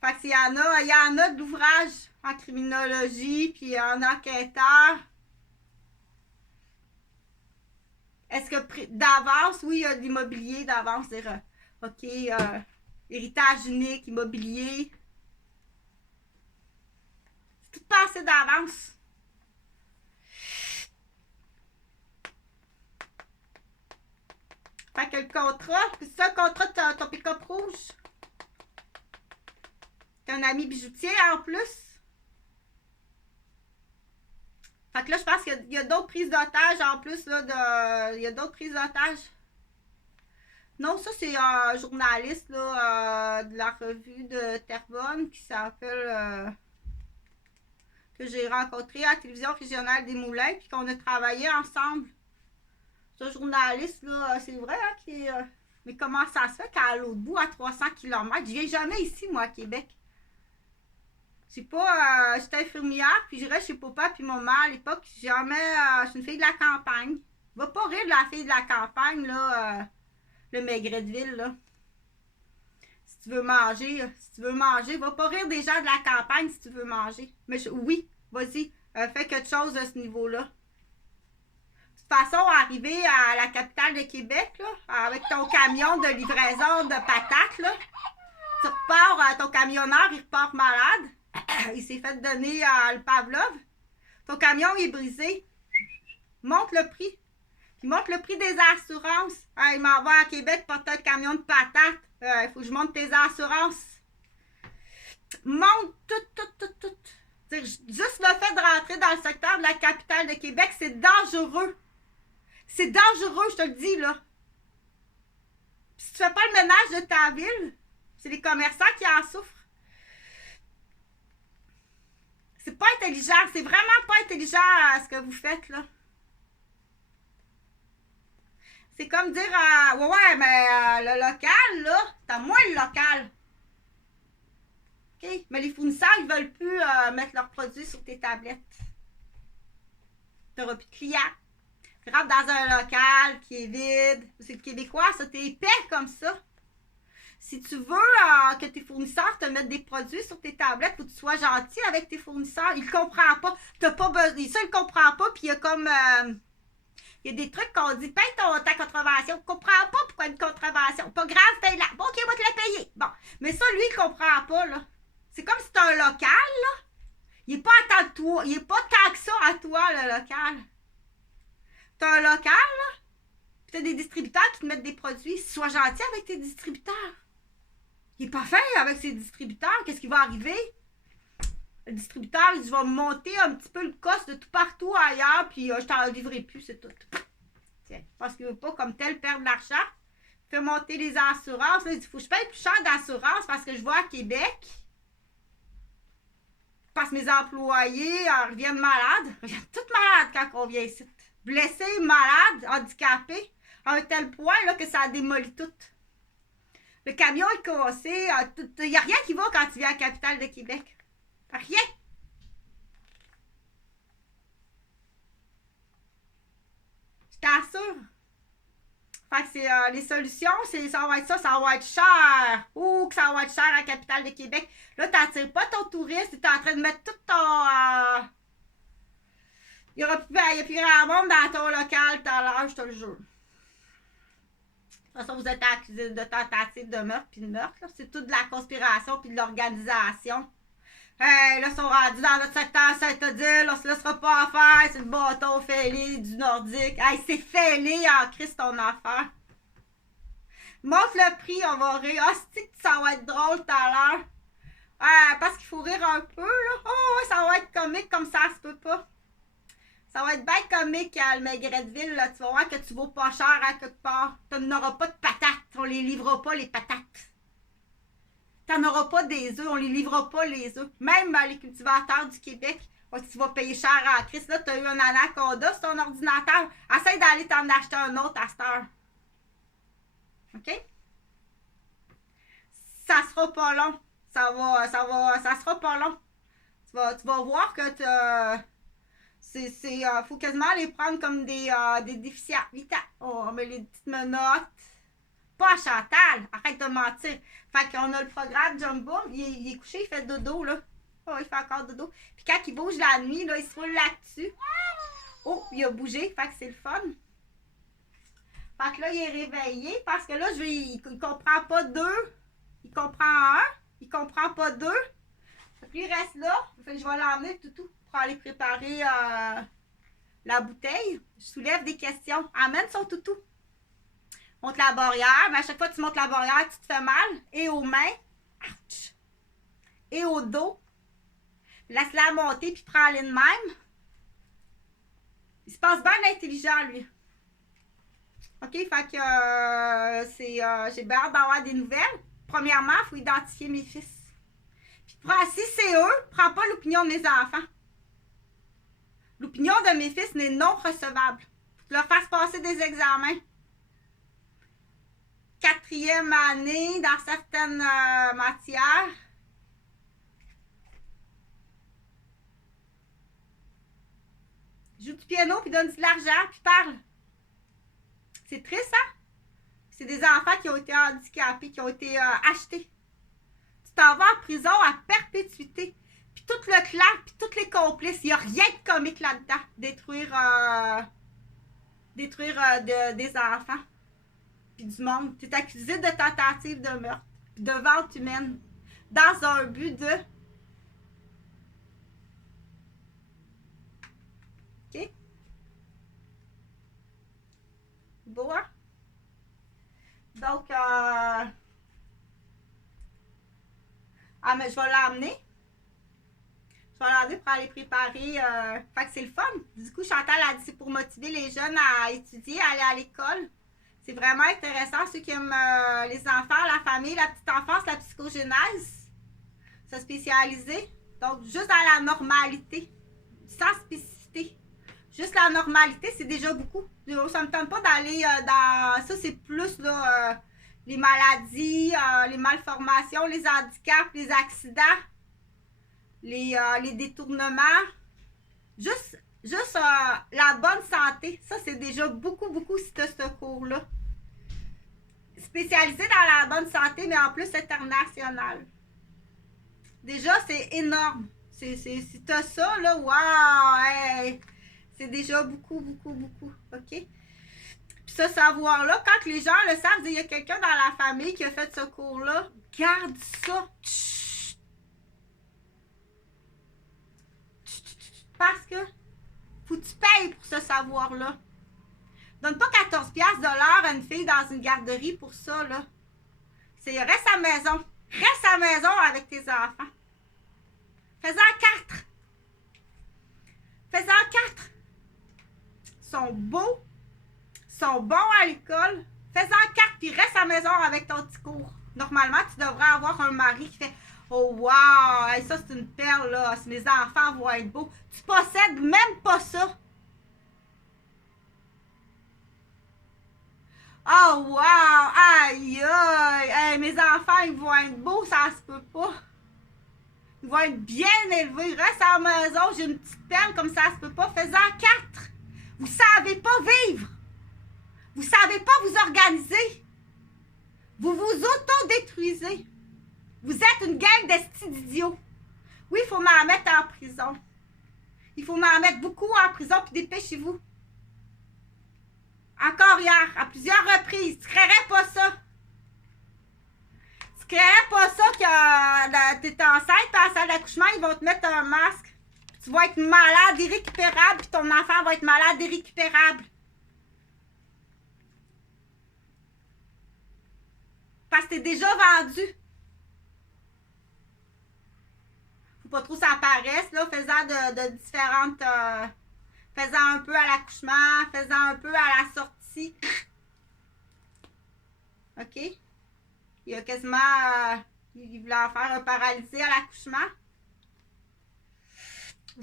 Fait que il y en a d'ouvrages en criminologie, puis en enquêteur. Est-ce que d'avance, oui, il y a de l'immobilier d'avance, dire OK, héritage unique, immobilier. C'est tout passé d'avance. Fait que le contrat, c'est ça le contrat de ton pick-up rouge? T'as un ami bijoutier en plus? Fait que là, je pense qu'il y a d'autres prises d'otages en plus, là, il y a d'autres prises d'otages. Non, ça, c'est un journaliste, là, de la revue de Terrebonne qui s'appelle... que j'ai rencontré à la télévision régionale des Moulins, puis qu'on a travaillé ensemble. Ce journaliste, là, c'est vrai, hein, qui est... mais comment ça se fait qu'à l'autre bout, à 300 km, je viens jamais ici, moi, à Québec. C'est pas... j'étais infirmière, puis je reste chez papa puis maman à l'époque. Jamais... je suis une fille de la campagne. Va pas rire de la fille de la campagne, là, le Maigret-de-Ville, là. Si tu veux manger, va pas rire des gens de la campagne si tu veux manger. Mais oui, vas-y, fais quelque chose de ce niveau-là. De toute façon, arriver à la capitale de Québec, là, avec ton camion de livraison de patates, là, tu repars, ton camionneur, il repart malade. Il s'est fait donner le Pavlov. Ton camion est brisé. Monte le prix. Puis monte le prix des assurances. Il m'en va à Québec porter un camion de patates. Il faut que je monte tes assurances. Monte tout. Juste le fait de rentrer dans le secteur de la capitale de Québec, c'est dangereux. C'est dangereux, je te le dis, là. Puis si tu fais pas le ménage de ta ville, c'est les commerçants qui en souffrent. C'est pas intelligent. C'est vraiment pas intelligent ce que vous faites, là. C'est comme dire, ouais, mais le local, là, t'as moins le local. OK? Mais les fournisseurs, ils veulent plus mettre leurs produits sur tes tablettes. T'auras plus de clients. Tu rentres dans un local qui est vide. C'est le Québécois, ça, t'es épais comme ça. Si tu veux que tes fournisseurs te mettent des produits sur tes tablettes, faut que tu sois gentil avec tes fournisseurs. Il ne comprend pas. T'as pas besoin. Ça, il ne comprend pas. Puis il y a comme... il y a des trucs qu'on dit, paye ta contravention. Il ne comprend pas pourquoi une contravention. Pas grave, paye-la. Bon, OK, on va te la payer. Bon. Mais ça, lui, il ne comprend pas, là. C'est comme si tu as un local, là. Il n'est pas à tant de toi. Il n'est pas tant que ça à toi, le local. Tu as un local, là. Puis tu as des distributeurs qui te mettent des produits. Sois gentil avec tes distributeurs. Il n'est pas fin avec ses distributeurs. Qu'est-ce qui va arriver? Le distributeur, il va monter un petit peu le cost de tout partout ailleurs, puis je t'en livrerai plus, c'est tout. Tiens, parce qu'il ne veut pas comme tel perdre de l'argent. Il fait monter les assurances. Là, il dit, faut que je paye plus cher d'assurance parce que je vais à Québec. Parce que mes employés reviennent malades. Ils reviennent tous malades quand on vient ici. Blessés, malades, handicapés, à un tel point là, que ça a démoli tout. Le camion est cassé. Il n'y a rien qui va quand tu viens à la capitale de Québec. Rien. Je t'assure. Fait que c'est les solutions, ça va être ça, ça va être cher. Ouh, que ça va être cher à la capitale de Québec. Là, tu n'attires pas ton touriste, tu es en train de mettre tout ton... il n'y a plus grand monde dans ton local tout à l'heure, je te le jure. De toute façon, vous êtes accusé de tentative de meurtre puis de meurtre. C'est tout de la conspiration puis de l'organisation. Hey, là, ils sont rendus dans notre secteur Saint-Odile, on se laissera pas en faire, c'est le bâton fêlé du Nordique. Hey, c'est fêlé en Christ ton affaire. Monte le prix, on va rire. Ah, c'est que ça va être drôle tout à l'heure. Parce qu'il faut rire un peu, là. Oh, ouais, ça va être comique comme ça se peut pas. Ça va être bien comique à le Maigret-de-Ville, là. Tu vas voir que tu vaux pas cher à quelque part. Tu n'auras pas de patates. On les livrera pas, les patates. Tu n'en auras pas des œufs, on ne les livrera pas les œufs. Même les cultivateurs du Québec, tu vas payer cher à la crise. Là, tu as eu un Anaconda sur ton ordinateur. Essaye d'aller t'en acheter un autre à cette heure. OK? Ça sera pas long. Ça sera pas long. Tu vas voir que faut quasiment les prendre comme des déficients. Oh, mais les petites menottes. Pas à Chantal, arrête de mentir. Fait qu'on a le programme Jumbo, il est couché, il fait dodo, là. Oh, il fait encore dodo. Puis quand il bouge la nuit, là, il se roule là-dessus. Oh, il a bougé, fait que c'est le fun. Fait que là, il est réveillé parce que là, il comprend pas deux. Il comprend un. Il comprend pas deux. Fait que lui, il reste là. Fait que je vais l'emmener, toutou, pour aller préparer la bouteille. Je soulève des questions. Amène son toutou. Monte la barrière, mais à chaque fois que tu montes la barrière, tu te fais mal. Et aux mains. Ouch. Et au dos. Laisse-la monter, puis prends-la de même. Il se passe bien intelligent, lui. OK, fait que j'ai bien hâte d'avoir des nouvelles. Premièrement, il faut identifier mes fils. Puis si c'est eux, prends pas l'opinion de mes enfants. L'opinion de mes fils n'est non recevable. Faut que tu leur fasses passer des examens. 4e année dans certaines matières. Joue du piano, puis donne de l'argent, puis parle. C'est triste, hein? C'est des enfants qui ont été handicapés, qui ont été achetés. Tu t'en vas en prison à perpétuité. Puis tout le clan, puis tous les complices. Il n'y a rien de comique là-dedans. Détruire des enfants. Puis du monde. Tu es accusé de tentative de meurtre. Puis de vente humaine. Dans un but de... OK? Beau, hein? Donc, mais je vais l'emmener. Je vais l'emmener pour aller préparer. Fait que c'est le fun. Du coup, Chantal a dit c'est pour motiver les jeunes à étudier, à aller à l'école. C'est vraiment intéressant. Ceux qui aiment les enfants, la famille, la petite enfance, la psychogénèse. Se spécialiser. Donc, juste dans la normalité. Sans spécificité. Juste la normalité, c'est déjà beaucoup. Ça ne me tente pas d'aller dans... Ça, c'est plus là, les maladies, les malformations, les handicaps, les accidents, les détournements. Juste la bonne santé. Ça, c'est déjà beaucoup, beaucoup ce cours-là. Spécialisé dans la bonne santé, mais en plus international. Déjà, c'est énorme. Si t'as ça, là, waouh! Hey, c'est déjà beaucoup, beaucoup, beaucoup. OK? Puis ce savoir-là, quand les gens le savent, il y a quelqu'un dans la famille qui a fait ce cours-là, garde ça. Chut. Parce que faut que tu payes pour ce savoir-là. Donne pas 14$ de l'heure à une fille dans une garderie pour ça, là. C'est reste à la maison. Reste à la maison avec tes enfants. Fais-en 4. Fais-en 4. Ils sont beaux. Ils sont bons à l'école. Fais-en 4 puis reste à la maison avec ton petit cours. Normalement, tu devrais avoir un mari qui fait oh wow, hey, ça c'est une perle là. Si mes enfants vont être beaux. Tu possèdes même pas ça. Oh wow, aïe aïe, hey, mes enfants ils vont être beaux, ça se peut pas. Ils vont être bien élevés. Reste à la maison, j'ai une petite perle comme ça se peut pas. Fais-en 4. Vous savez pas vivre. Vous savez pas vous organiser. Vous vous auto-détruisez. Vous êtes une gang d'estis d'idiots. Oui, il faut m'en mettre en prison. Il faut m'en mettre beaucoup en prison, puis dépêchez-vous. Encore hier, à plusieurs reprises. Tu créerais pas ça. Tu créerais pas ça que t'es enceinte, puis à la salle d'accouchement, ils vont te mettre un masque. Puis tu vas être malade, irrécupérable, puis ton enfant va être malade, irrécupérable. Parce que t'es déjà vendu. Faut pas trop ça paraisse, là, faisant de différentes... faisant un peu à l'accouchement, faisant un peu à la sortie. OK? Il y a quasiment Il voulait en faire un paralysé à l'accouchement.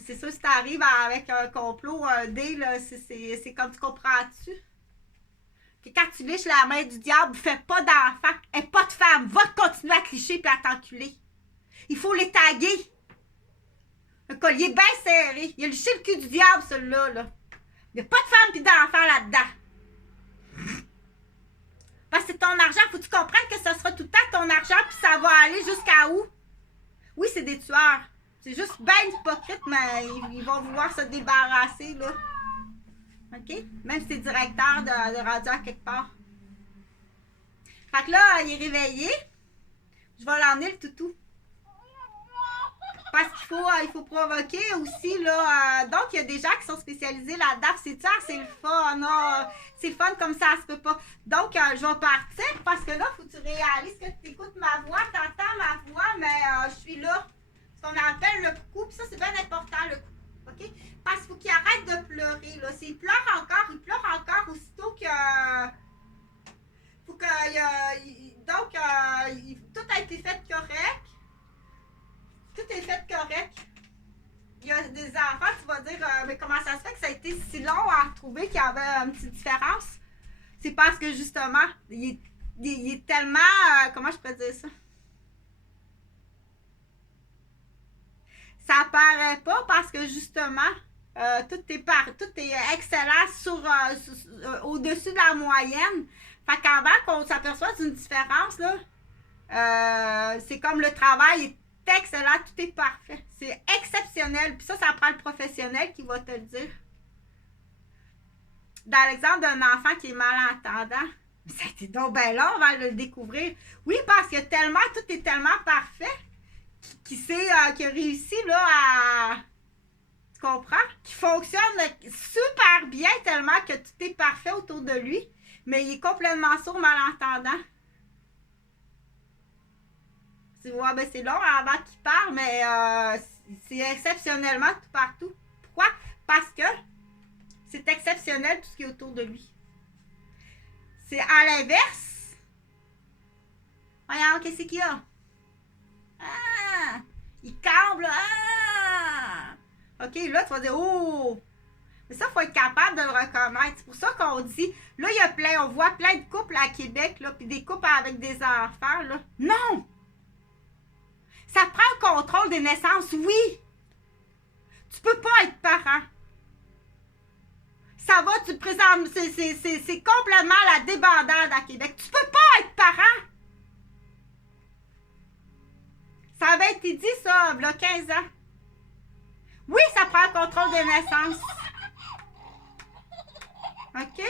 C'est sûr, si t'arrives avec un complot, un dé, là, c'est comme tu comprends-tu? Que quand tu liches la main du diable, fais pas d'enfant, et pas de femme, va continuer à te licher puis à t'enculer. Il faut les taguer. Un collier bien serré. Il a liché le cul du diable, celui-là. Là. Il n'y a pas de femme pis d'enfant là-dedans. Parce que c'est ton argent. Faut que tu comprennes que ce sera tout le temps ton argent puis ça va aller jusqu'à où? Oui, c'est des tueurs. C'est juste bien hypocrite, mais ils vont vouloir se débarrasser, là. OK? Même si c'est directeur de radio à quelque part. Fait que là, il est réveillé. Je vais l'emmener le toutou. Parce qu'il faut provoquer aussi, là. Donc, il y a des gens qui sont spécialisés là-dedans. C'est ça, c'est le fun. C'est le fun comme ça se peut pas. Donc, je vais partir parce que là, il faut que tu réalises que tu écoutes ma voix, tu entends ma voix, mais je suis là. Ce qu'on appelle le coup. Puis ça, c'est bien important, le coup. OK? Parce qu'il faut qu'il arrête de pleurer, là. S'il pleure encore aussitôt que. Faut que. Donc, tout a été fait correct. Tout est fait correct. Il y a des enfants, tu vas dire, mais comment ça se fait que ça a été si long à retrouver qu'il y avait une petite différence? C'est parce que justement, il est tellement. Comment je peux dire ça? Ça paraît pas parce que justement, tout est excellent au-dessus de la moyenne. Fait qu'avant qu'on s'aperçoive d'une différence, là, c'est comme le travail est excellent, tout est parfait. C'est exceptionnel. Puis ça prend le professionnel qui va te le dire. Dans l'exemple d'un enfant qui est malentendant, ça a été donc bien long avant de le découvrir. Oui, parce que tout est tellement parfait qu'il a réussi là à. Tu comprends? Qui fonctionne super bien tellement que tout est parfait autour de lui, mais il est complètement sourd malentendant. Tu vois, ben c'est long avant qu'il parle, mais c'est exceptionnellement tout partout. Pourquoi? Parce que c'est exceptionnel tout ce qui est autour de lui. C'est à l'inverse. Voyons, qu'est-ce qu'il y a? Ah! Il camble. Ah! OK, là, tu vas dire, oh! Mais ça, il faut être capable de le reconnaître. C'est pour ça qu'on dit, là, on voit plein de couples à Québec, là, puis des couples avec des enfants, là. Non! Ça prend le contrôle des naissances, oui. Tu peux pas être parent. Ça va, tu présentes. C'est complètement la débandade à Québec. Tu peux pas être parent. Ça avait été dit, ça, il y a 15 ans. Oui, ça prend le contrôle des naissances. OK?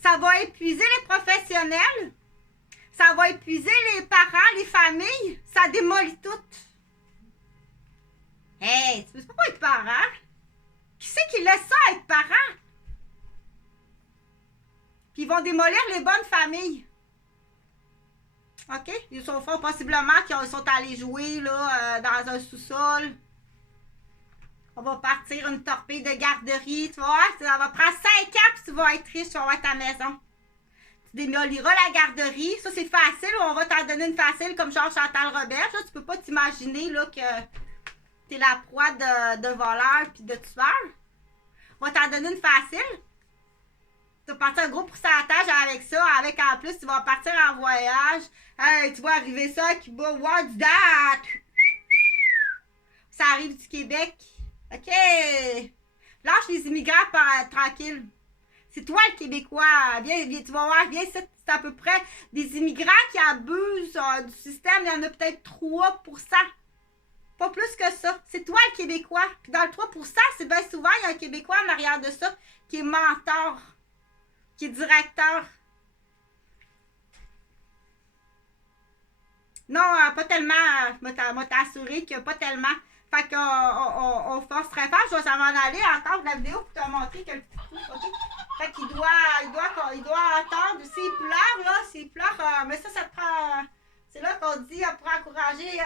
Ça va épuiser les professionnels. Ça va épuiser les parents, les familles. Ça démolit tout. Hey, tu peux pas être parent? Qui c'est qui laisse ça être parent? Puis ils vont démolir les bonnes familles. OK? Ils sont possiblement qu'ils sont allés jouer là, dans un sous-sol. On va partir une torpille de garderie. Tu vois, ça va prendre 5 ans puis tu vas être riche, tu vas être à la maison. Tu démoliras la garderie. Ça, c'est facile. On va t'en donner une facile comme genre Chantal Roberge. Là, tu peux pas t'imaginer là, que t'es la proie de voleurs puis de tueurs. On va t'en donner une facile. Tu vas partir un gros pourcentage avec ça. Avec en plus, tu vas partir en voyage. Hey, tu vas arriver ça à Cuba. What's that? Ça arrive du Québec. OK. Lâche les immigrants tranquille. C'est toi le Québécois. Viens, tu vas voir, viens, c'est à peu près des immigrants qui abusent du système. Il y en a peut-être 3%. Pas plus que ça. C'est toi le Québécois. Puis dans le 3%, c'est bien souvent, il y a un Québécois en arrière de ça qui est mentor, qui est directeur. Non, pas tellement. Moi, t'assurer qu'il n'y a pas tellement. Fait qu'on forcerait pas. Je vais s'en aller encore de la vidéo pour te montrer que le petit trou, OK? Fait qu'il doit attendre. S'il pleure, là, mais ça te prend. C'est là qu'on dit pour encourager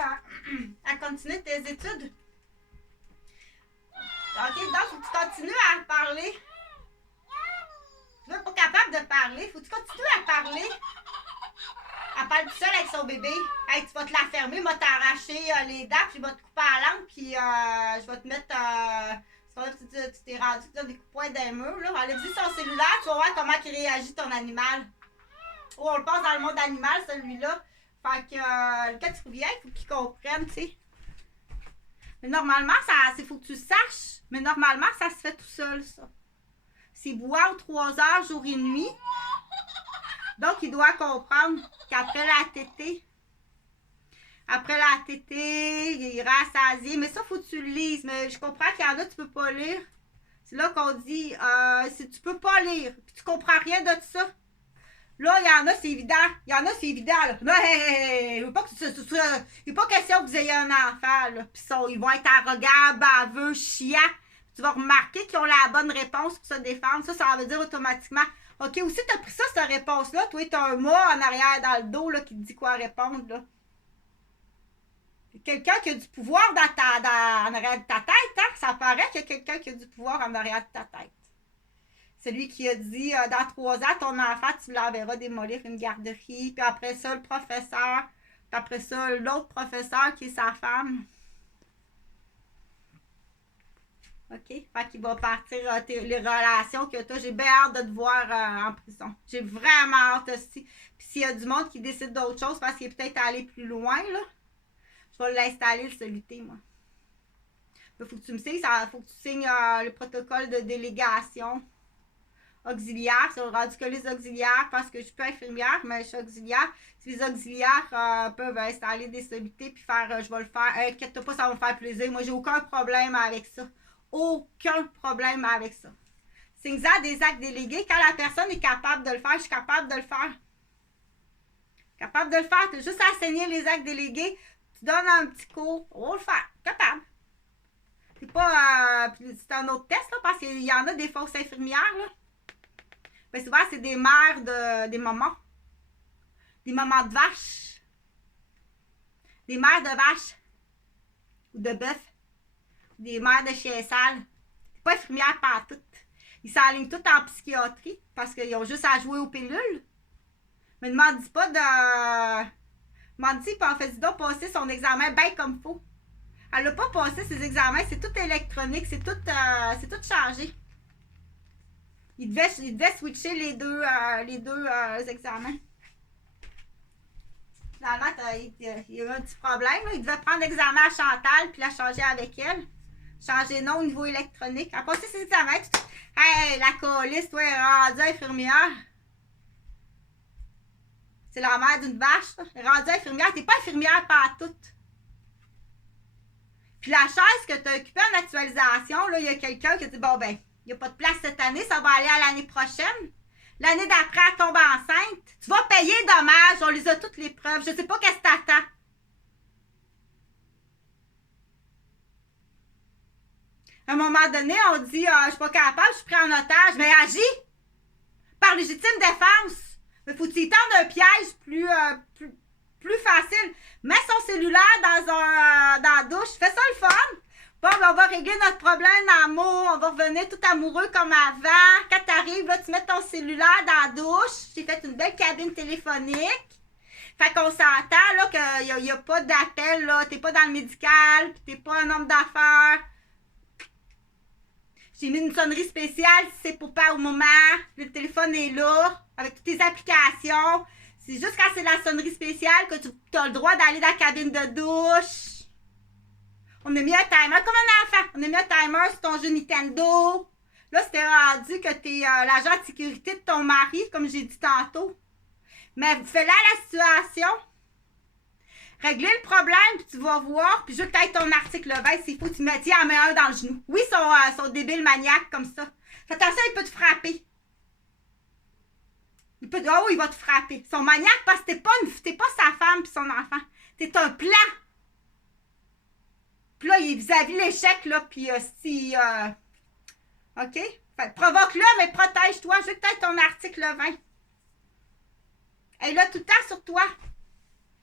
à continuer tes études. OK, donc, faut que tu continues à parler. Tu veux pas capable de parler. Faut que tu continues à parler. Elle parle toute seule avec son bébé. Hey, tu vas te la fermer, moi t'arracher les dents, puis je vais te couper la langue, puis je vais te mettre. Tu t'es rendu, tu as des coups de poing dans les murs, là. Enlève-y son cellulaire, tu vas voir comment il réagit ton animal. Oh, on le passe dans le monde animal, celui-là. Fait que quand tu reviens, il faut qu'il comprenne, tu sais. Mais normalement, il faut que tu le saches. Mais normalement, ça se fait tout seul, ça. C'est boire 3 heures, jour et nuit. Donc, il doit comprendre qu'après la tétée, il ira rassasié. Mais ça, il faut que tu le lises. Mais je comprends qu'il y en a, tu peux pas lire. C'est là qu'on dit, si tu peux pas lire, puis tu comprends rien de ça. Là, il y en a, c'est évident. Il y en a, c'est évident, là. Là, il n'est pas question que vous ayez un enfant, là. Puis ils vont être arrogants, baveux, chiants. Tu vas remarquer qu'ils ont la bonne réponse pour se défendre. Ça veut dire automatiquement, OK, aussi, tu as pris ça, cette réponse-là. Toi, tu as un mot en arrière dans le dos, là, qui te dit quoi répondre, là. Quelqu'un qui a du pouvoir en arrière de ta tête, hein? Ça paraît qu'il y a quelqu'un qui a du pouvoir en arrière de ta tête. Celui qui a dit, dans 3 ans, ton enfant, tu l'enverras démolir une garderie. Puis après ça, le professeur. Puis après ça, l'autre professeur qui est sa femme. OK? Fait qu'il va partir les relations que toi. J'ai bien hâte de te voir en prison. J'ai vraiment hâte aussi. Puis s'il y a du monde qui décide d'autre chose parce qu'il est peut-être allé plus loin, là, je vais l'installer, le soluté, moi. Il faut que tu me signes, faut que tu signes le protocole de délégation auxiliaire. C'est rendu que les auxiliaires, parce que je suis pas infirmière, mais je suis auxiliaire. Si les auxiliaires peuvent installer des solutés puis faire, je vais le faire. Inquiète-toi pas, ça va me faire plaisir. Moi, j'ai aucun problème avec ça. Aucun problème avec ça. Signe-en des actes délégués. Quand la personne est capable de le faire, je suis capable de le faire. Capable de le faire. Tu as juste à enseigner les actes délégués. Tu donnes un petit cours. On va le faire. Capable. C'est pas. C'est un autre test, là, parce qu'il y en a des fausses infirmières, là. Ben, souvent, c'est des mères des mamans. Des mamans de vaches. Des mères de vaches. Ou de bœuf. Des mères de chiens sales. C'est pas infirmières partout. Ils s'alignent toutes en psychiatrie parce qu'ils ont juste à jouer aux pilules. Mais ne m'en dis pas de. M'en dis pas, en fait, donc passer son examen bien comme il faut. Elle n'a pas passé ses examens, c'est tout électronique, c'est tout changé. Il devait switcher les deux examens. Finalement, il y a eu un petit problème. Là. Il devait prendre l'examen à Chantal puis la changer avec elle. Changer non au niveau électronique. Elle a passé ses examens. Hey, la colisse, toi, elle est rendue infirmière. C'est la mère d'une vache, là. Elle est rendue infirmière. T'es pas infirmière partout. Puis la chaise que tu as occupée en actualisation, là, il y a quelqu'un qui a dit, bon, ben, il n'y a pas de place cette année, ça va aller à l'année prochaine. L'année d'après, elle tombe enceinte. Tu vas payer dommage, on les a toutes les preuves. Je sais pas qu'est-ce que t'attends. À un moment donné, on dit, je suis pas capable, je suis pris en otage. Mais agis par légitime défense. Mais faut que tu y tendes un piège plus facile. Mets son cellulaire dans la douche. Fais ça le fun. Bon, ben, on va régler notre problème d'amour. On va revenir tout amoureux comme avant. Quand t'arrives, là, tu mets ton cellulaire dans la douche. J'ai fait une belle cabine téléphonique. Fait qu'on s'entend, là, qu'il n'y a pas d'appel, là. T'es pas dans le médical, pis t'es pas un homme d'affaires. J'ai mis une sonnerie spéciale si c'est pour pas au moment. Le téléphone est là, avec toutes tes applications. C'est juste quand c'est la sonnerie spéciale que tu as le droit d'aller dans la cabine de douche. On a mis un timer comme un enfant. On a mis un timer sur ton jeu Nintendo. Là, c'était rendu que tu es l'agent de sécurité de ton mari, comme j'ai dit tantôt. Mais fais-la la situation. Régler le problème, puis tu vas voir. Puis je veux que tu aies ton article 20, s'il faut, tu mets un dans le genou. Oui, son débile maniaque comme ça. Fais attention, il peut te frapper. Il va te frapper. Son maniaque, parce que t'es pas sa femme puis son enfant. T'es un plan. Puis là, il est vis-à-vis l'échec, là, puis OK? Fait provoque-le, mais protège-toi. Je veux que tu aies ton article 20. Elle est là tout le temps sur toi.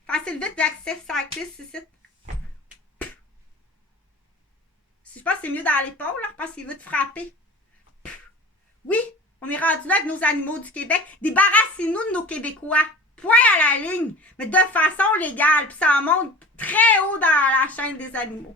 Facile vite d'accès cycliste ici. Je pense que c'est mieux dans l'épaule, là, parce qu'il veut te frapper. Oui, On est rendu là avec nos animaux du Québec. Débarrassez-nous de nos Québécois. Point à la ligne. Mais de façon légale. Puis ça monte très haut dans la chaîne des animaux.